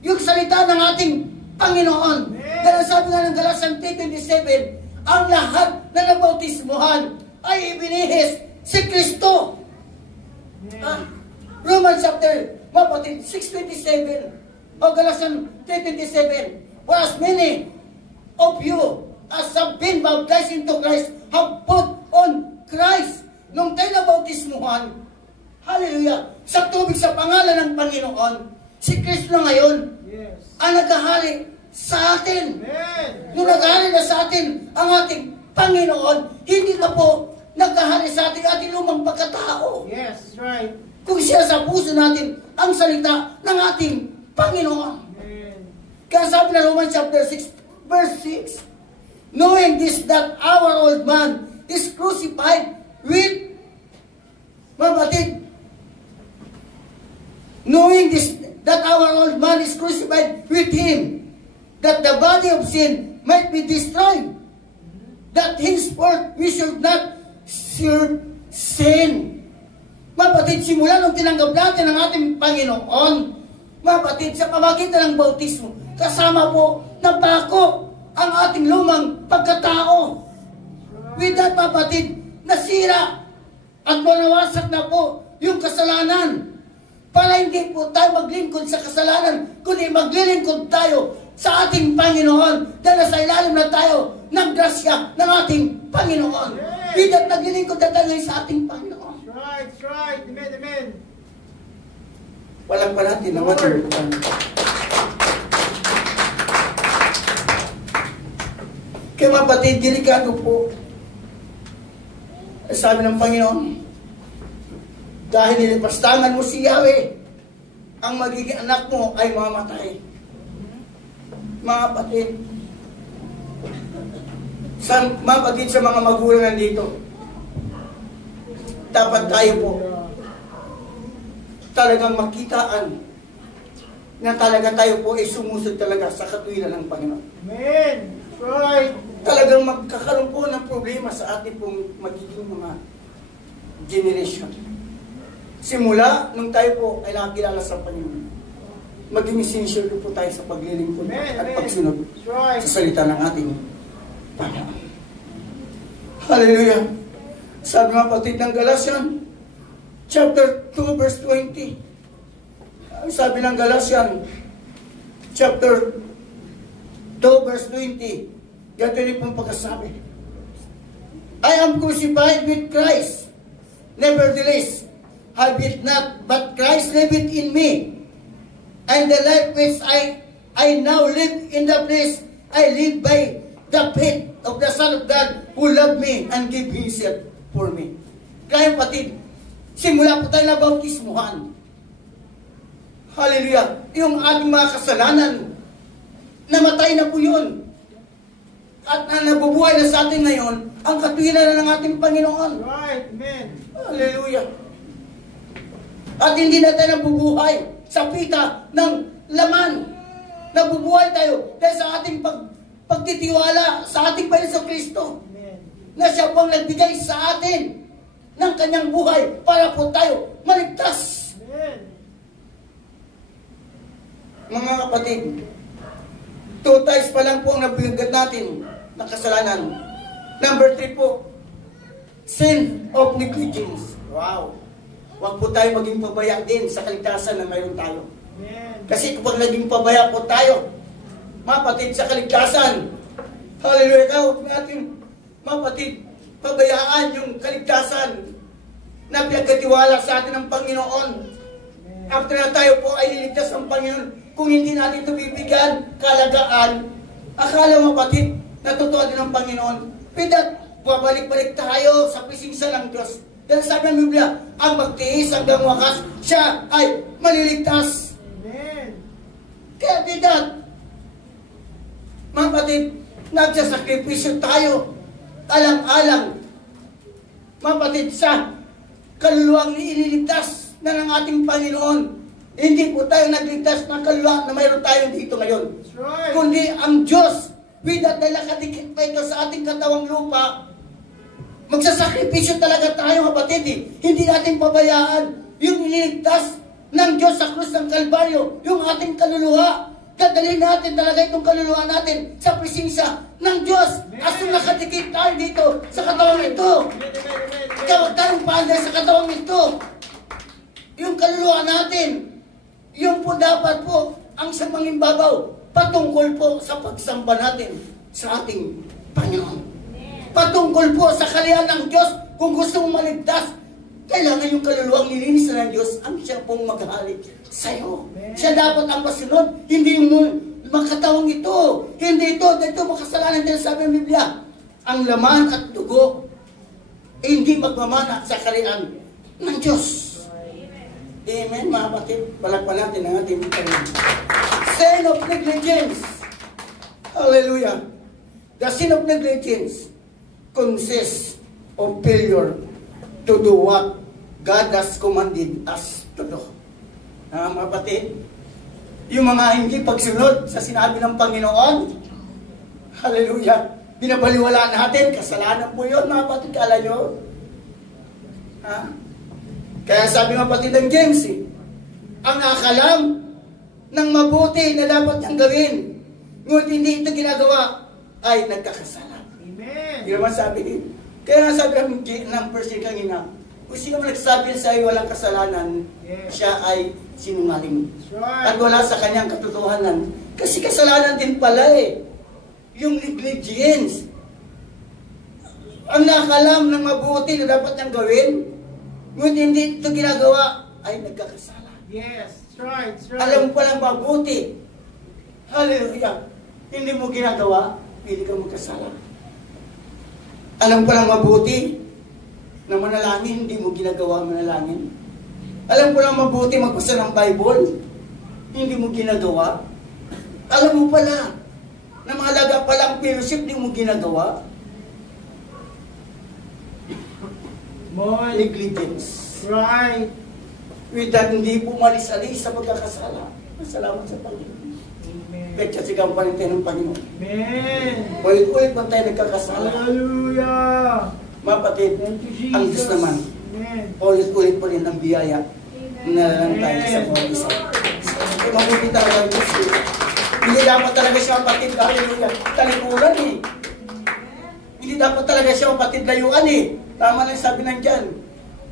yung salita ng ating Panginoon. Yes. Dahil sabi nga ng Galatians 3:27, ang lahat na nabautismohan ay ibinihis si Kristo. Romans chapter 6:27 o Galatians 3:27, for as many of you as have been baptized into Christ have put on Christ. Nung tayo nabautismuhan, hallelujah, sa tubig sa pangalan ng Panginoon, si Kristo na ngayon Yes. ang naghahari sa atin. Amen. Nung naghahari na sa atin ang ating Panginoon, hindi na po naghahari sa ating lumang pagkatao. Yes, that's right. Kung siya sa puso natin ang salita ng ating Panginoon. Amen. Kaya sabi na Romans chapter 6, verse 6, knowing this, that our old man is crucified with, mabatid, knowing this, that our old man is crucified with him, that the body of sin might be destroyed, that henceforth we should not serve sin. Mapatid, simula nung tinanggap natin ang ating Panginoon, mapatid, sa pamagitan ng bautismo, kasama po na pako ang ating lumang pagkatao. With that, mapatid, nasira at manawasak na po yung kasalanan. Para hindi po tayo maglingkod sa kasalanan, kundi maglilingkod tayo sa ating Panginoon. Dahil sa ilalim na tayo ng grasya ng ating Panginoon. With that, naglilingkod na tayo sa ating Panginoon. That's right. Amen, amen. Walang pa natin na water. Kaya mapatid, delikado po. Sabi ng Panginoon, dahil nilipastangan mo si Yahweh, ang magiging anak mo ay mamamatay. Mga kapatid, mapatid sa mga magulang nandito, dapat tayo po talagang makitaan na talaga tayo po ay sumusod talaga sa katuwiran ng Panginoon. Amen. Right. Talagang magkakaroon po ng problema sa ating pong magiging mga generation. Simula nung tayo po ay nakakilala sa Panginoon, maging sincere po tayo sa paglilingkod Amen, at amen. pagsunod Right. sa salita ng ating Panginoon. Hallelujah! Sabi mga kapatid ng Galatians, chapter 2, verse 20. Sabi ng Galatians, chapter 2, verse 20. Ganito rin pong pagkasabi. I am crucified with Christ. Nevertheless, I live not, but Christ liveth in me. And the life which I now live in the flesh, I live by the faith of the Son of God who loved me and gave Himself for me. Kaya patid, simula po tayo na bautismuhan. Hallelujah! Yung ating mga kasalanan, namatay na po yun. At nabubuhay na sa atin ngayon, ang katuwiran ng ating Panginoon. Right. Amen. Hallelujah! At hindi na tayo nabubuhay sa pita ng laman. Nabubuhay tayo dahil sa ating pagtitiwala sa ating Panginoon Kristo. Amen. Na siya pong nagbigay sa atin ng kanyang buhay para po tayo maligtas. Amen. Mga kapatid, 2 times pa lang po ang nabigat natin ng kasalanan. Number 3 po, sin of negligence. Wow! Huwag po tayo maging pabaya din sa kaligtasan na mayroon tayo. Amen. Kasi kapag naging pabaya po tayo, mapatid sa kaligtasan, hallelujah, huwag natin, mapatid, pabayaan yung kaligtasan na pinagkatiwala sa atin ng Panginoon. Amen. After na tayo po ay liligtas ng Panginoon, kung hindi natin ito bibigyan, kalagaan, akala mo kapatid, natutuwa din ng Panginoon, pidat, babalik-balik tayo sa presensya ng Diyos. Dahil sabi ng Biblia, ang magtiis hanggang wakas, siya ay maliligtas. Amen. Kaya pidat, mga kapatid, nagsasakripisyo tayo, alang-alang, mga kapatid, sa kaluluwang ililigtas na ng ating Panginoon. Hindi po tayo nagligtas ng kaluluwa na mayroon tayo dito ngayon. That's right. Kundi ang Diyos, widat na nakadikit pa ito sa ating katawang lupa, magsasakripisyo talaga tayo kapatid eh. Hindi natin pabayaan yung ililigtas ng Diyos sa krus ng Kalbaryo, yung ating kaluluwa. Dadalhin natin talaga itong kaluluwa natin sa presensya ng Diyos. As yung nakadikit tayo dito sa katawang ito. Kaya huwag tayong paanday sa katawang ito. Yung kaluluwa natin, yung po dapat po ang samanging babaw patungkol po sa pagsamba natin sa ating Panginoon. Patungkol po sa kalihan ng Diyos. Kung gusto mong maligtas, kailangan yung kaluluwang nilinis ng Diyos ang siya pong maghalik sa'yo. Siya dapat ang masunod, hindi yung makatawang ito. Hindi ito, dito makasalanan din sabi ng Biblia. Ang laman at dugo, hindi magmamana sa kalihan ng Diyos. Amen, mga kapatid. Palakpan natin ang ating Panginoon. Sin of negligence. Hallelujah. The sin of negligence consists of failure to do what God has commanded us to do. Mga kapatid, yung mga hindi pagsunod sa sinabi ng Panginoon, hallelujah, binabaliwala natin, kasalanan po yun, mga kapatid, kala nyo? Ha? Kaya sabi ng kapatid ng James, ang nakalam ng mabuti na dapat niyang gawin, ngunit hindi ito ginagawa, ay nagkakasala. Amen. Hindi naman sabi din. Kaya nga sabi ng person kanina, kung sino man nagsabi sa iyo walang kasalanan, siya ay sinungaling. At wala sa kanyang katotohanan. Kasi kasalanan din pala eh. Yung negligence. Ang nakalam ng mabuti na dapat niyang gawin, ngunit hindi ito ginagawa, ay nagkakasala. Yes, that's right, that's right. Alam mo palang mabuti. Hallelujah. Hindi mo ginagawa, hindi ka magkasala. Alam mo palang mabuti na manalangin, hindi mo ginagawa manalangin. Alam mo palang mabuti magbasa ng Bible, hindi mo ginagawa. Alam mo pala na mahalaga palang fellowship, hindi mo ginagawa. Negligence. Right. With that, hindi pumalis-alis sa pagkakasala. Salamat sa Panginoon. Amen. Petsa sigang pa rin tayo ng Panginoon. Amen. Ulit-ulit man tayo nagkakasala. Hallelujah. Mga kapatid, Thank you, Jesus. ang Diyos naman, Amen. ulit-ulit pa rin ang biyaya na lang tayo sa bawat isa. Kaya mabuti talaga ang Diyos. Hindi dapat talaga siya kapatid, hallelujah, talikuran eh. Hindi dapat talaga siya kapatid layuan eh. Tama lang sabi ng dyan,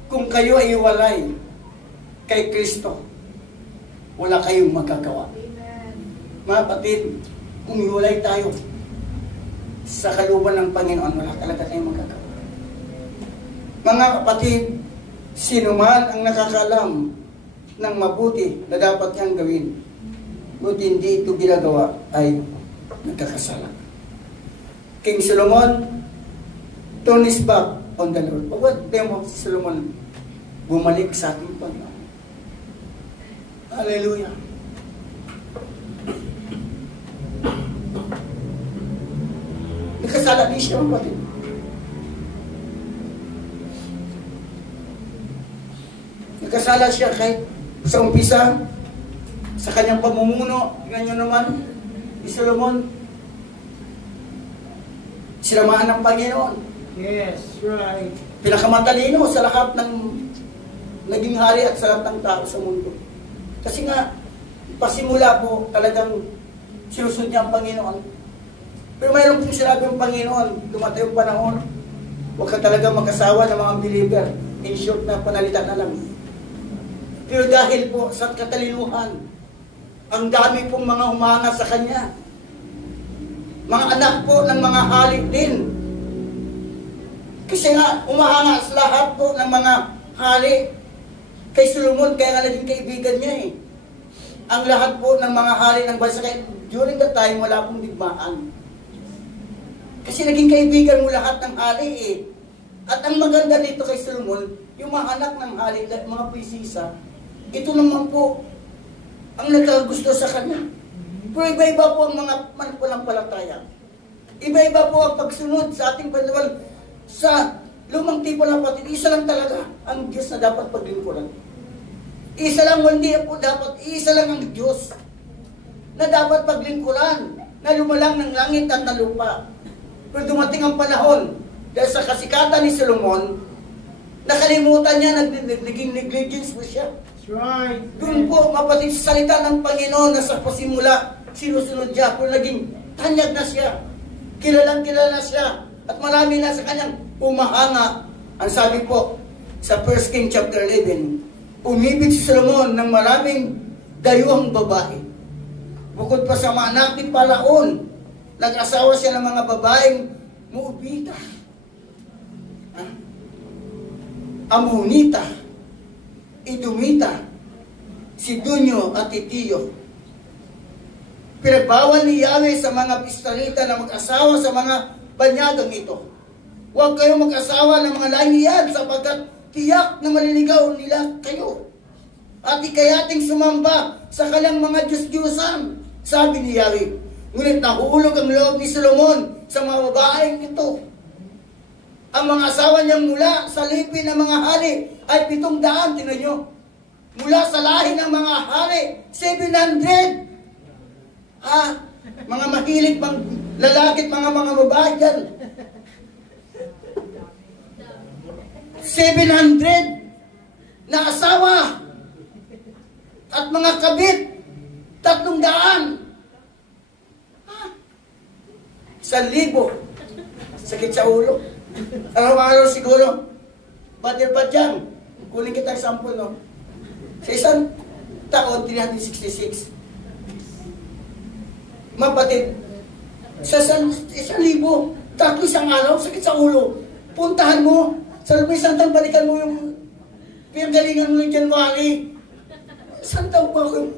kung kayo ay iwalay kay Kristo, wala kayong magagawa. Mga kapatid, kung iwalay tayo sa kalooban ng Panginoon, wala talaga tayong magagawa. Mga kapatid, sino man ang nakakalam ng mabuti na dapat niyang gawin, kung hindi ito ginagawa, ay nagkakasala. King Solomon turned his back on the Lord. Pagod mo si Solomon bumalik sa ating Panginoon. Hallelujah. Nagkasala din siya, kapatid. Nagkasala siya kahit sa umpisa, sa kanyang pamumuno. Tingnan nyo naman, si Solomon, sinamahan ng Panginoon. Yes, right. Pinakamatalino sa lahat ng naging hari at sa lahat ng tao sa mundo. Kasi nga, pasimula po talagang sinusunod niya ang Panginoon. Pero mayroon pong sinabi ng Panginoon, dumating yung panahon, huwag ka talaga mag-asawa ng mga believer. In short na panalitan na lang. Pero dahil po sa katalinuhan, ang dami pong mga humanga sa kanya. Mga anak po ng mga hari din. Kasi nga, umahanga sa lahat po ng mga hari. kay Solomon, kaya nga naging kaibigan niya eh. Ang lahat po ng mga hari ng bansa, kaya during that time, wala pong digmaan. Kasi naging kaibigan mo lahat ng hari eh. At ang maganda nito kay Solomon, yung mga anak ng hari, mga prinsesa, ito naman po, ang nagkagusto sa kanya. Pero iba-iba po ang mga mananampalataya. Iba-iba po ang pagsunod sa ating panawal sa lumang tipo ng kapatid. Isa lang talaga ang Diyos na dapat paglingkuran. Isa lang, hindi po dapat, isa lang ang Diyos na dapat paglingkuran, na lumalang ng langit at ng lupa. Pero dumating ang panahon, dahil sa kasikatan ni Solomon, nakalimutan niya, naging negligence po siya. That's right. Doon po, mapatid sa salita ng Panginoon na sa pasimula, sinusunod niya, pero naging tanyag na siya. Kilalang-kilala siya. At marami na sa kanyang umahanga. Ang sabi po, sa 1 King chapter 11, umibig si Solomon ng maraming dayuhang babae. Bukod pa sa mga anak ni Palaon, nag-asawa siya ng mga babaeng Moabita, Amonita, Edomita, Sidonyo at Titiyo. Pinagbawal ni Yahweh sa mga Israelita na mag-asawa sa mga banyagang ito. Huwag kayong mag-asawa ng mga laing iyan sapagkat tiyak na maliligaw nila kayo. At ikayating sumamba sa kalang mga Diyos-Diyosan, sabi ni Yahweh. Ngunit nahulog ang loob ni Solomon sa mga babaeng ito. Ang mga asawa niyang mula sa lipi ng mga hari ay 700, tingnan nyo. Mula sa lahi ng mga hari, 700. Mga mahilig pang lalaki at mga babae dyan. 700 na asawa at mga kabit, 300. 1,000. Sakit sa ulo. Araw-araw siguro. Pader pa dyan. Kunin kita example, no? Sa isang taon, 366. Mapatid. Sa 1,000, 3 isang araw, sakit sa ulo. Puntahan mo. Sa isang taon, balikan mo yung pinagalingan mo yung January. Isang taon pa ako.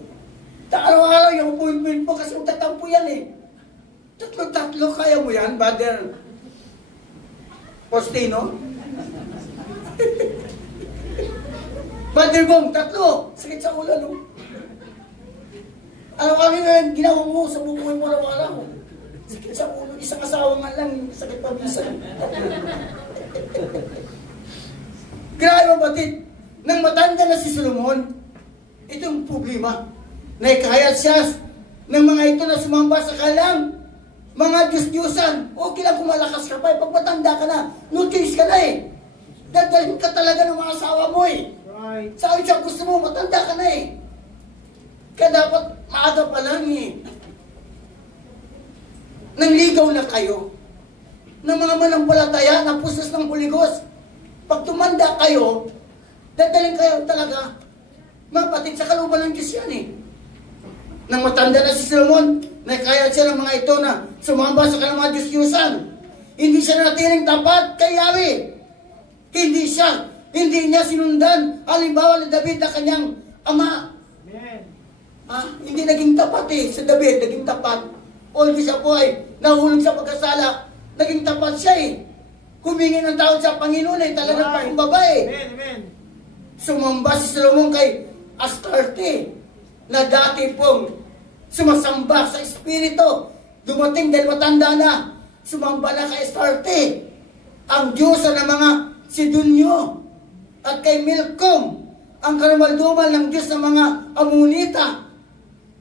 Araw-araw yung appointment mo kasi magtatampo yan eh. Tatlo, kaya mo yan, Brother Postino? Brother Bong, 3, sakit sa ulo, no? Araw-araw yan, ginawa mo sa buhay mo araw-araw. Sakit sa ulo, isang asawa nga lang, sakit pa minsan. Grabe batid, nang matanda na si Solomon, itong problema, naikahayat siya ng mga ito na sumamba sa kalang mga Diyos-Diyosan. Okay lang kung malakas ka pa, pag matanda ka na, no choice ka na eh. Dadalhin ka talaga ng mga asawa mo eh. Right. Sabi siya, gusto mo, matanda ka na eh. Kaya dapat maaga pa lang eh. Nangligaw na kayo ng mga manampalataya na pusos ng Holy Ghost. Pag tumanda kayo, dadalhin kayo talaga mapatid sa kalooban ng Diyos yan eh. Nang matanda na si Solomon, nakaya siya ng mga ito na sumamba sa kanyang mga Diyos-Diyusan. Hindi siya natiling tapat kay Yahweh. Hindi niya sinundan halimbawa ni David na kanyang ama. Amen. Hindi naging tapat eh. Sa David, naging tapat. Although siya po ay nahulog sa pagkasala, naging tapat siya eh. Humingi ng tawad sa Panginoon ay talagang pakumbaba eh. Amen, amen. Sumamba si Solomon kay Astarte, na dati pong sumasamba sa Espiritu. Dumating dahil matanda na, sumamba na kay Astarte, ang Diyosa ng mga Sidonyo, at kay Milcom, ang karumaldumal ng Diyos ng mga Amonita.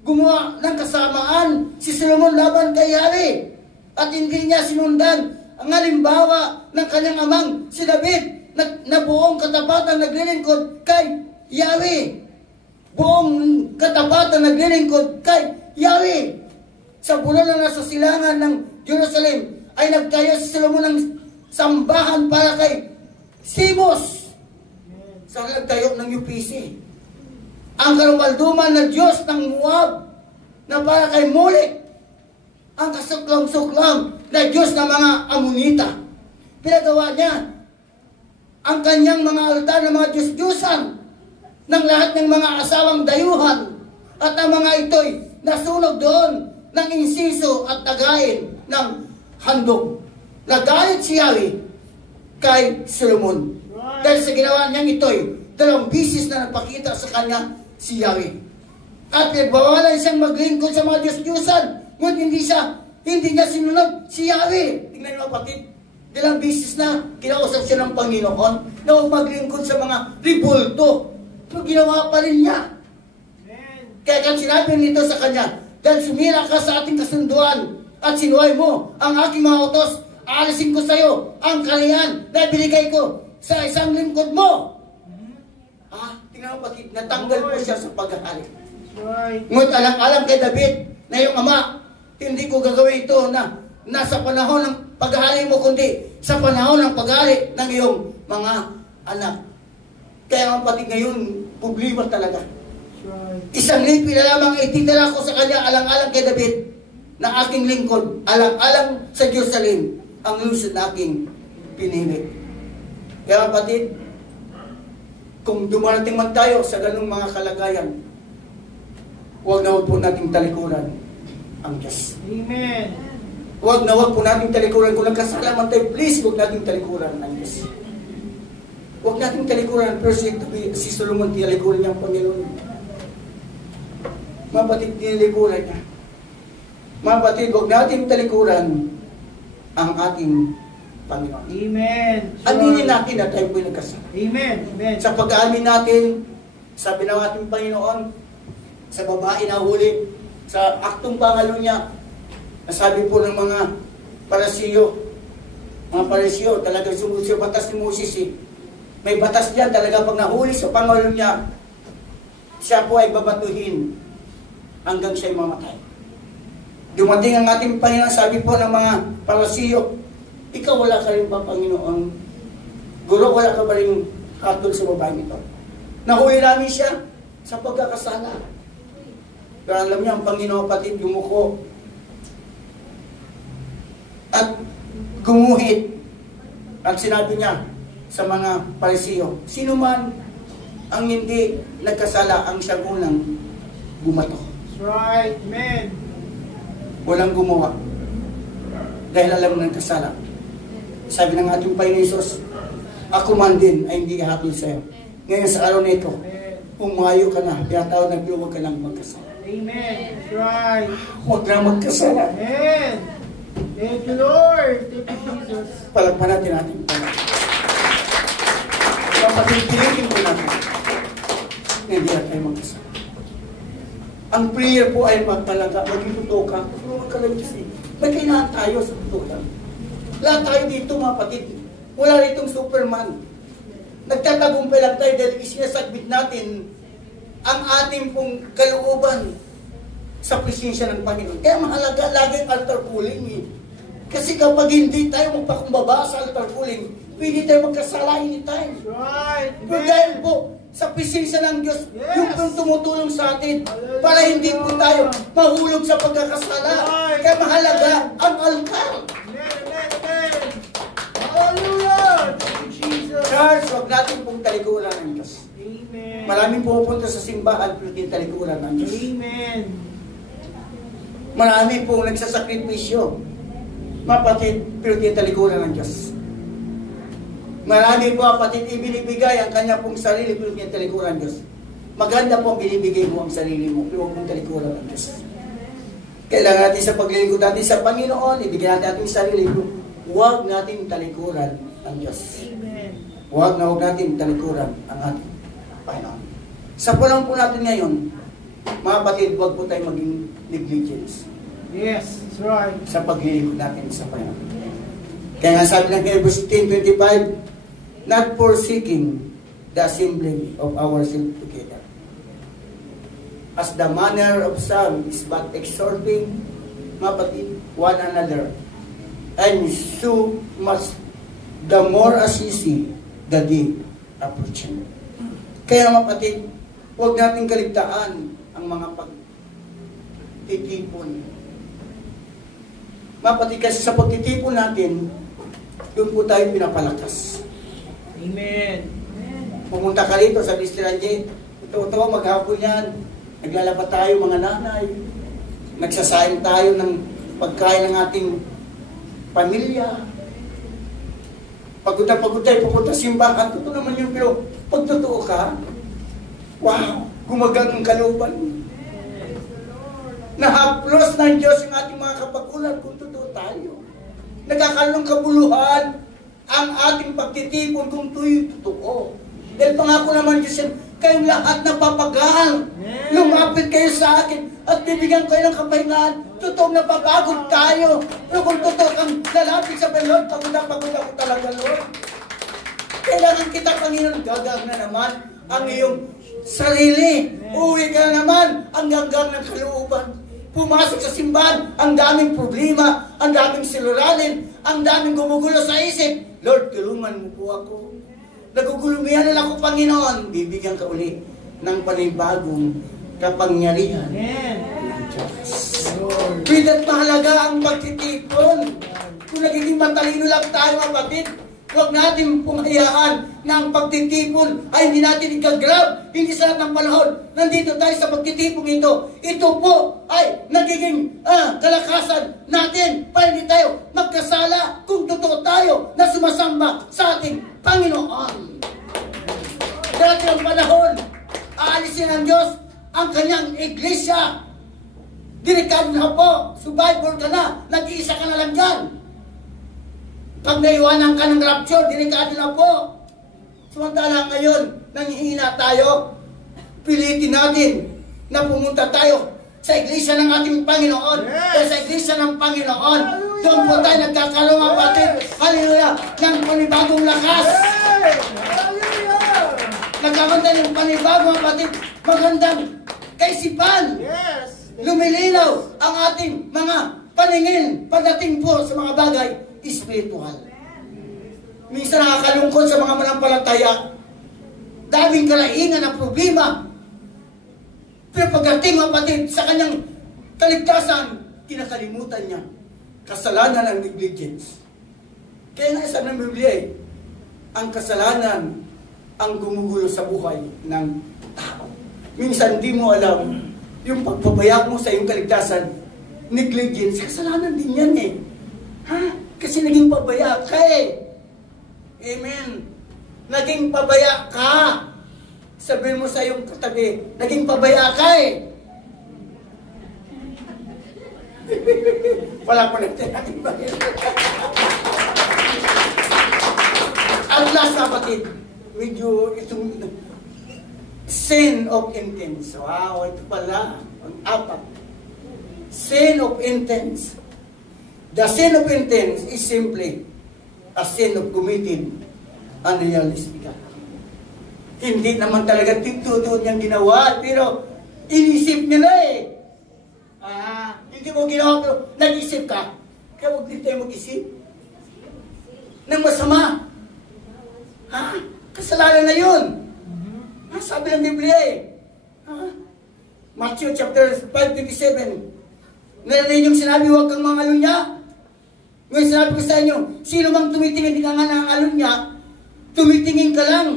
Gumawa ng kasamaan si Solomon laban kay Yahweh, at hindi niya sinundan ang halimbawa ng kanyang amang si David na buong katapatan naglilingkod kay Yahweh. Buong katapatan naglilingkod kay Yahweh. Sa puno na nasa silangan ng Jerusalem ay nagtayo si Solomon ng sambahan para kay Sibos. Saan nagtayo ng UPC? Ang karumalduman na Diyos ng Moab na para kay Molek. Ang kasuklam-suklam na Diyos ng mga Amonita. Pinagawa niya ang kanyang mga altar ng mga Diyos-Diyosan ng lahat ng mga asawang dayuhan at ang mga ito'y nasunog doon ng insiso at tagayin ng handog. Nagalit si Yahweh kay Solomon. Dahil sa ginawa niyang ito'y 2 bisis na nagpakita sa kanya si Yahweh. At nagbawalan siyang maglingkod sa mga Diyos-Diyosan. Ngunit hindi niya sinunod si Yahweh. Tingnan niyo kapatid, 2 bisis na kinausap siya ng Panginoon na huwag maglingkod sa mga ribulto. Pero ginawa pa rin niya. Kaya kung sinabi nito sa kanya, dahil sumira ka sa ating kasunduan at sinuway mo ang aking mga utos, aalisin ko sa iyo ang kalian na binigay ko sa isang lingkod mo. Tingnan mo kapatid, natanggal po siya sa paghahari. Ngunit alam kay David na yung ama, hindi ko gagawin ito na nasa panahon ng paghahari mo, kundi sa panahon ng paghahari ng iyong mga anak. Kaya kapatid, ngayon, problema talaga. Isang lipi na lamang ititala ko sa kanya, alang-alang kay David, na aking lingkod, alang-alang sa Jerusalem, ang lusod na aking pinili. Kaya kapatid, kung dumarating man tayo sa ganung mga kalagayan, huwag na huwag po nating talikuran ang Diyos. Amen. Huwag na huwag po nating talikuran. Kung nagkasalaman tayo, please, huwag nating talikuran ang Diyos. Huwag nating talikuran. Pero si Solomon, tinalikuran niya ang Panginoon. Mapatid, tinalikuran niya. Mapatid, huwag nating talikuran ang ating Panginoon. Amen. Aminin natin na tayo po'y nagkasala. Amen. Amen. Sa pag-aamin natin, sabi ng ating Panginoon, sa babae na huli, sa aktong pangalo niya, nasabi po ng mga parasiyo, talagang sumunod sa batas ni Moses. May batas diyan talaga, pag nahuli sa pangalo niya, siya po ay babatuhin hanggang siya'y mamatay. Dumating ang ating Panginoon, sabi po ng mga parasiyo, ikaw wala ka rin ba, Panginoon? Guro, wala ka ba rin hatol sa babae nito? Nahuli namin siya sa pagkakasala. Pero alam niya, ang Panginoon patid, yumuko at gumuhit. At sinabi niya sa mga parisiyo, sino man ang hindi nagkasala ang siyang unang bumato. That's right, amen. Walang gumawa. Dahil alam mo nagkasala. Sabi ng ating Panginoon Hesus, ako man din ay hindi ihatol sa iyo. Ngayon sa araw na ito, pumayo ka na, pinatawag na huwag ka lang magkasala. Amen. That's right. Huwag na magkasala. Amen. Thank you, Lord. Thank you, Jesus. Palagpanan natin pala. Kapatid, piliin po natin na hindi na tayo magkasala. Ang prayer po ay magpalaga, magituto ka. Huwag ka lang kasi. May kailangan tayo sa tutulan. Lahat tayo dito, mga patid. Wala ritong Superman. Nagtatagumpay lang tayo dahil isinasagmit natin ang ating pong kalooban sa presensya ng Panginoon. Kaya mahalaga lagi ang altar calling. Kasi kapag hindi tayo magpakumbaba sa altar calling, pwede tayo magkasala anytime. Right. Pero dahil po sa presensya ng Diyos, yung pong tumutulong sa atin para hindi po tayo mahulog sa pagkakasala. Kaya mahalaga ang altar. Hallelujah! Thank you, Jesus. Church, huwag natin pong talikuran ng Diyos. Amen. Maraming pumupunta sa simbahan pero hindi talikuran ng Diyos. Amen. Marami pong nagsasakripisyo, mapatid, pero hindi talikuran ng Diyos. Marami po, kapatid, ibinibigay ang kanya pong sarili, pero hindi talikuran ng Diyos. Maganda po ang binibigay mo ang sarili mo, pero huwag mong talikuran ng Diyos. Kailangan natin sa paglilingkod natin sa Panginoon, ibigay natin ating sarili, pero huwag natin talikuran ang Diyos. Amen. Huwag natin talikuran ang ating Panginoon. Sa pulang po natin ngayon, mga kapatid, huwag po tayo maging negligence. Yes, that's right. Sa paglilingkod natin sa Panginoon. Kaya nga sabi ng Hebrews 10:25, not forsaking the assembling of ourselves together, as the manner of some is but exhorting, mga kapatid, one another, and so much the more as you see the day approaching. Kaya mga kapatid, huwag natin kaligtaan ang mga pagtitipon. Mga kapatid, kasi sa pagtitipon natin, doon po tayo pinapalakas. Amen. Pumunta ka rito sa Distranje, Ito, maghapon yan. Naglalapat tayo mga nanay. Nagsasayang tayo ng pagkain ng ating pamilya. Pagod tayo, pupunta simbahan. Totoo naman yun, pero pag totoo ka, wow, gumagang ang kalooban. Nahaplos ng Diyos yung ating mga kapag-ulan kung totoo tayo. Nagkakaroon ng kabuluhan ang ating pagtitipon kung ito'y totoo. Dahil pangako naman Diyos yan, kayong lahat na papagal. Lumapit kayo sa akin at bibigyan kayo ng kapahingahan. Totoong napapagod tayo. Pero kung totoo kang lalapit sa Lord, pagod ako talaga, Lord. Kailangan kita, Panginoon, gagang na naman ang iyong sarili. Uwi ka na naman ang gagang ng kalooban. Pumasok sa simbahan, ang daming problema, ang daming siluralin, ang daming gumugulo sa isip. Lord, tulungan mo po ako. Nagugulumihan na ako, Panginoon. Bibigyan ka uli ng panibagong kapangyarihan. Pilit mahalaga ang pagtitipon. Kung nagiging matalino lang tayo, kapatid, huwag natin pumayaan na ang pagtitipon ay hindi natin ikagrab. Hindi sa lahat ng panahon. Nandito tayo sa pagtitipon ito. Ito po ay nagiging kalakasan natin para hindi tayo magkasala kung totoo tayo na sumasamba sa ating Panginoon. Dati ang panahon, aalisin ng Diyos ang kanyang iglesia. Delikado na po, survivor ka na, nag-iisa ka na lang dyan. Pag naiwanan ka ng rapture, delikado na po. Samantala ngayon, nanghihina tayo, pilitin natin na pumunta tayo sa iglesia ng ating Panginoon. Yes. Sa iglesia ng Panginoon, doon po tayo nagkakaroon, kapatid. Hallelujah! Ng panibagong lakas. Nagkakaroon tayo ng panibagong, kapatid. Magandang kaisipan. Yes. Lumilinaw ang ating mga paningin pagdating po sa mga bagay spiritual. Minsan nakakalungkot sa mga manampalataya. Daming kalaingan ng problema. Pero pagdating, kapatid, sa kanyang kaligtasan, kinakalimutan niya. Kasalanan ang negligence. Kaya nga sa ng Biblia, ang kasalanan ang gumugulo sa buhay ng tao. Minsan di mo alam, yung pagpapaya mo sa iyong kaligtasan, negligence, kasalanan din yan eh. Ha? Kasi naging pabaya ka eh. Amen. Naging pabaya ka. Sabihin mo sa iyong katabi, naging pabaya ka eh. Wala po nagtinating bagay. At last, kapatid, medyo itong sin of intense. Wow, ito pala. Ang apat. Sin of intense. The sin of intense is simply a sin of committing unrealistic act. Hindi naman talaga titutuon niyang ginawa, pero inisip niya na eh. Hindi mo ginawa, pero nag-isip ka. Kaya huwag din tayo mag-isip ng masama. Kasalanan na yun. Sabi ng Biblia eh. Matthew chapter 5:27. Narinig yung sinabi, huwag kang mangalunya. Ngayon sinabi ko sa inyo, sino mang tumitingin, hindi ka nga nangalunya, tumitingin ka lang.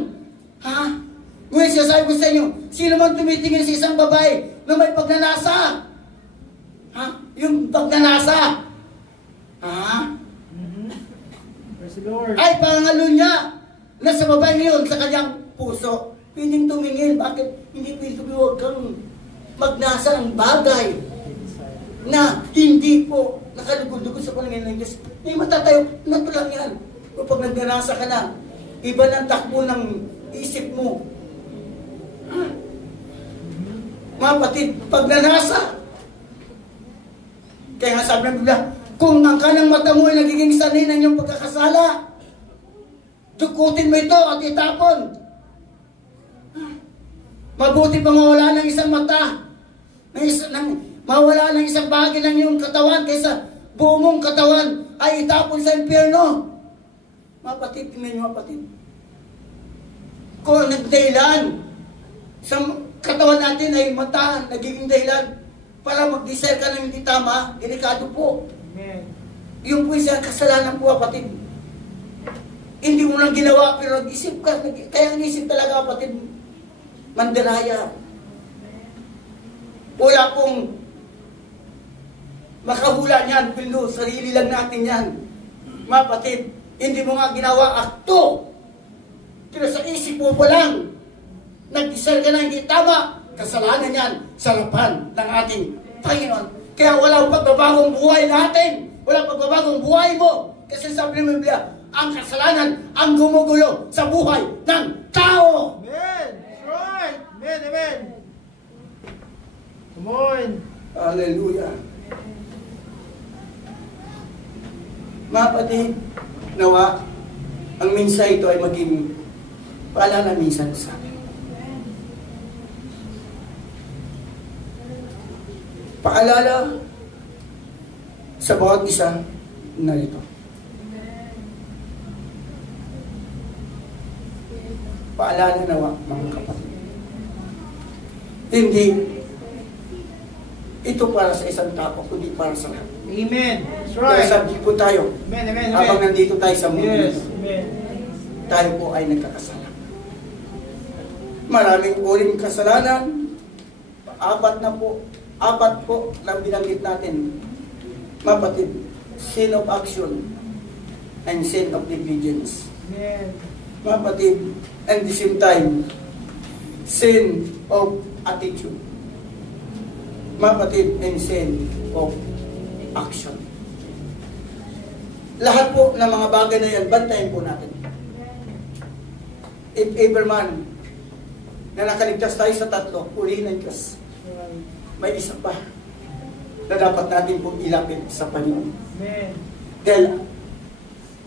Ngayon sinasabi ko sa inyo, sino mang tumitingin sa isang babae na may pagnanasa? Yung pagnanasa. Ay pangalunya. Nasa babae ngayon sa kanyang puso. Pwedeng tumingin. Bakit? Hindi pwedeng huwag kang magnasa ng bagay na hindi po nakalugod-lugod sa paningin ng Diyos. Hindi matatayo. Nato lang yan. Kapag nagnanasa ka na, iba ng takbo ng isip mo. Mga patid, pag nanasa. Kaya nga sabi ng Biblia, kung ang kanang mata mo ay nagiging sanay ng iyong pagkakasala, dukutin mo ito at itapon. Mabuti pa mawala ng isang mata, mawala ng isang bahagi ng iyong katawan kaysa buong mong katawan ay itapon sa impyerno. Mapatid, tingnan nyo mapatid. Kung nagdahilan sa katawan natin ay mata, nagiging dahilan para mag-desire ka ng hindi tama, delikado po. Amen. Yung po isa kasalanan po, kapatid. Hindi mo lang ginawa, pero nag-isip ka. Kaya ang isip talaga, kapatid. mandaraya. Wala pong makahula niyan, kundi sarili lang natin yan. Mga kapatid, hindi mo nga ginawa akto. Pero sa isip mo pa lang, nag-decide ka na hindi tama, kasalanan yan sa harapan ng ating Panginoon. Kaya walang pagbabagong buhay natin. Walang pagbabagong buhay mo. Kasi sabi ng Biblia, ang kasalanan ang gumugulo sa buhay ng tao. Amen. That's right. Amen. Amen. Come on. Hallelujah. Mga kapatid, nawa, ang mensahe ito ay maging paalala minsan sa atin. Paalala sa bawat isa na ito. Paalala nawa, mga kapatid. Hindi ito para sa isang tao, kundi para sa lahat. Amen. That's Kaya right. sabi po tayo, Amen. Amen. habang Amen. nandito tayo sa mundo, Yes. Amen. tayo po ay nagkakasala. Maraming uling kasalanan, apat po na binanggit natin. Mapatid, sin of action and sin of diligence. Amen. Mapatid, and the same time, sin of attitude. Mapatid, and sin of action. Lahat po ng mga bagay na yan, bantayan po natin. If ever man na nakaligtas tayo sa tatlo, ulihin ng Diyos. May isa pa na dapat natin pong ilapit sa Panginoon. Amen. Dahil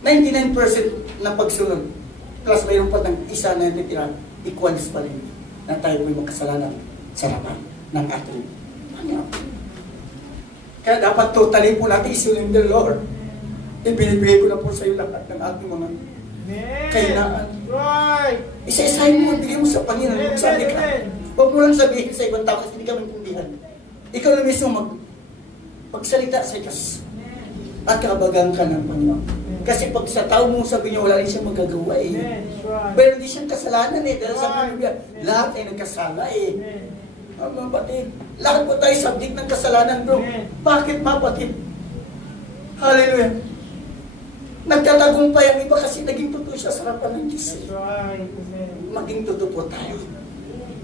99% na pagsunod, plus mayroon pa ng isa na natitira, equals pa rin na tayo po'y magkasalanan sa harapan ng ating Panginoon. Kaya dapat totally po natin isurrender, Lord. Ibinibigay ko na po sa iyo lahat ng ating mga kailangan. Right. Isa-isahin mo, bigay mo sa Panginoon. Amen, Sabi ka, amen. huwag mo lang sabihin sa ibang tao kasi hindi ka maintindihan. Ikaw na mismo magsalita sa Diyos. At kabagang ka ng Panginoon. Kasi pag sa tao mo sabi niya, wala rin siya magagawa eh. Amen. That's right. Pero hindi siyang kasalanan eh. Dahil sa Right. Biblia, lahat ay nagkasala eh. Amen. Mga batid, lahat po tayo subject ng kasalanan, bro. Amen. Bakit mga batid? Hallelujah. Nagtatagumpay ang iba kasi naging totoo siya sa harapan ng Diyos. That's right. Amen. Maging totoo po tayo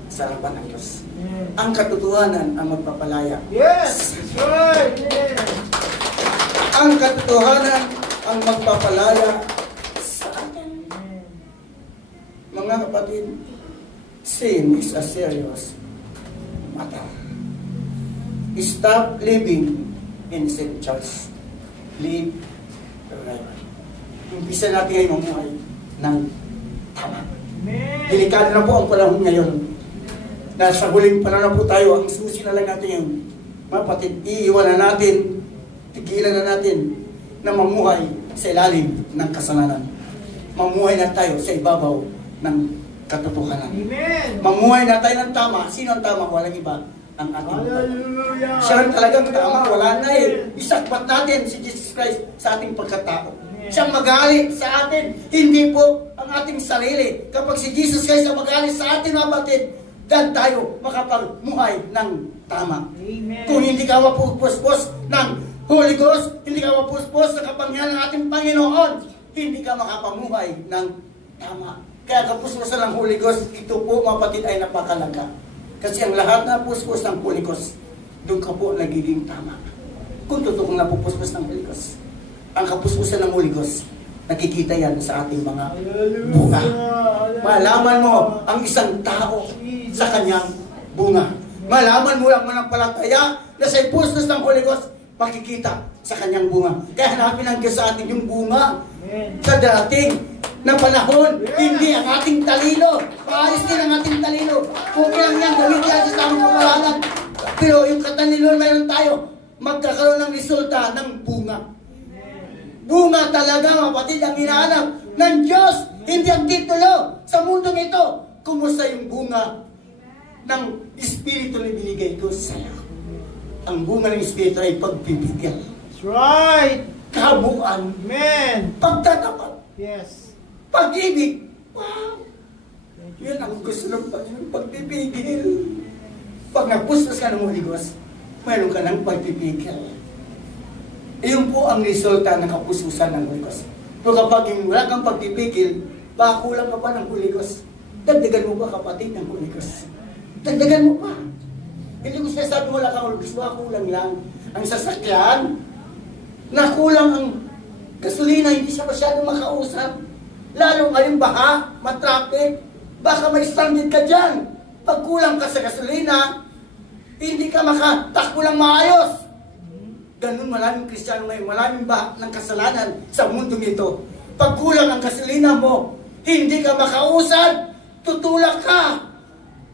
sa harapan ng Diyos. Amen. Ang katotohanan ang magpapalaya. Yes. That's right. Amen. Ang katotohanan ang magpapalaya sa atin. Amen. Mga kapatid, sin is a serious matter. Stop living in sin, just live right. Umpisa natin ngayon mamuhay ng tama. Amen. Delikado na po ang panahon ngayon. Nasa huling panahon na po tayo. Ang susi na lang natin yung mapatid. Iiwan na natin, tigilan na natin na mamuhay sa ilalim ng kasalanan. Mamuhay na tayo sa ibabaw ng katotohanan. Amen. Mamuhay na tayo ng tama. Sino ang tama? Walang iba. Ang ating Panginoon. Hallelujah. Siya ang talagang tama. Wala na eh. Isakbat natin si Jesus Christ sa ating pagkatao. Siyang magalit sa atin. Hindi po ang ating sarili. Kapag si Jesus Christ ang magalit sa atin, mga batid, dan tayo makapagmuhay ng tama. Amen. Kung hindi ka mapupuspos ng Holy Ghost, hindi ka mapuspos sa kapangyarihan ng ating Panginoon, hindi ka makapamuhay ng tama. Kaya kapusposan ng Holy Ghost, ito po mga batid ay napakalaga. Kasi ang lahat na puspos ng Holy Ghost, doon ka po nagiging tama. Kung totoong napupuspos ng Holy Ghost, ang kapuspusan ng Holy Ghost, nakikita yan sa ating mga bunga. Malaman mo ang isang tao sa kanyang bunga. Malaman mo ang manampalataya na sa pustos ng Holy Ghost, makikita sa kanyang bunga. Kaya hanapin ang Diyos sa atin yung bunga sa dating na panahon, hindi ang ating talino. Maalis din ang ating talino. Okay lang yan, gawin yan sa tamang pamahalan. Pero yung katalino mayroon tayo, magkakaroon ng resulta ng bunga. Bunga talaga, mga kapatid, ang hinahanap ng Diyos, hindi ang titulo sa mundong ito. Kumusta yung bunga ng Espiritu na binigay ko sa iyo? Ang bunga ng Espiritu ay pagbibigyan. That's right. Kabuuan. Amen. Pagtatapat. Yes. Pag-ibig. Wow. Thank Yan ang gusto ng Panginoon, pagpipigil. Pag napustos ka ng Holy Ghost, mayroon ka ng pagpipigil. Iyon po ang resulta ng kapususan ng Holy Ghost. Pero kapag wala kang pagpipigil, baka kulang ka pa ng Holy Ghost. Dagdagan mo pa, kapatid, ng Holy Ghost. Dagdagan mo pa. Hindi ko sinasabi wala kang Holy Ghost, baka kulang lang. Ang sasakyan, na kulang ang gasolina, hindi siya masyadong makausap. Lalo ngayong baha, matraffic, baka may stranded ka dyan. Pag kulang ka sa gasolina, hindi ka makatakbo lang maayos. Ganun maraming Kristiyano ngayon, maraming ba ng kasalanan sa mundo nito. Pag kulang ang gasolina mo, hindi ka makausad, tutulak ka.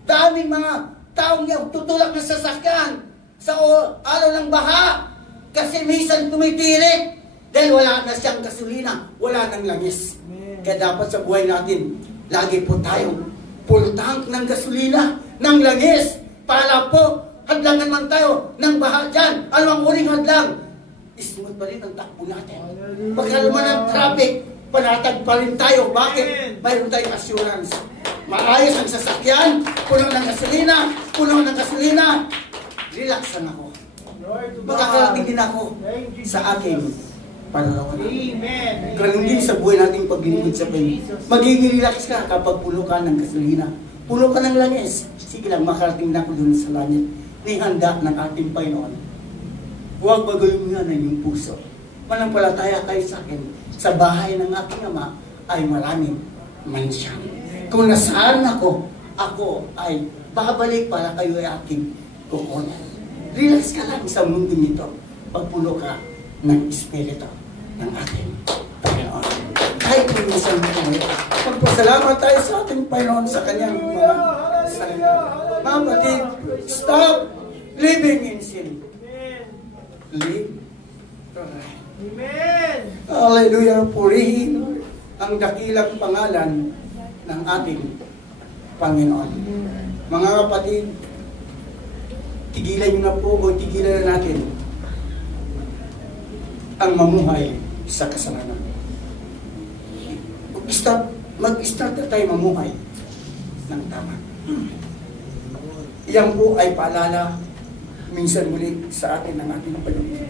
Daming mga taong niya, tutulak na sasakyan sa araw ng baha. Kasi minsan tumitirik dahil wala na siyang gasolina, wala nang langis. Kaya dapat sa buhay natin, lagi po tayong full tank ng gasolina, ng langis, para po hadlangan man tayo ng baha dyan. Ano ang uring hadlang? Smooth pa rin ang takbo natin. Pagkala naman ng traffic, panatag pa rin tayo. Bakit? Mayroon tayong assurance. Maayos ang sasakyan, puno ng gasolina. Relax lang ako. Makakarating din ako sa aking pananawan. Amen. Ganun din sa buhay nating paglingkod sa Panginoon. Magiging relax ka kapag puno ka ng gasolina. Puno ka ng langis. Sige lang, makarating na ako dun sa langit. Nihanda ng ating Panginoon. Huwag bagulungan ng iyong puso. Manampalataya kayo sa akin. Sa bahay ng aking Ama ay maraming mansyan. Kung nasaan ako ay babalik para kayo ay aking kukunan. Relax ka lang sa mundo nito. Pagpuno ka ng Espiritu ng ating Panginoon. Kahit kung minsan magpasalamat tayo sa ating Panginoon sa kanyang mga salita. Mga kapatid, stop living in sin. Live right. Amen. Hallelujah. Purihin ang dakilang pangalan ng ating Panginoon. Mga kapatid, tigilan nyo na po o tigilan na natin ang mamuhay sa kasalanan. Mag-start na tayo mamuhay ng tama. Iyan po ay paalala minsan muli sa atin ng ating Panginoon.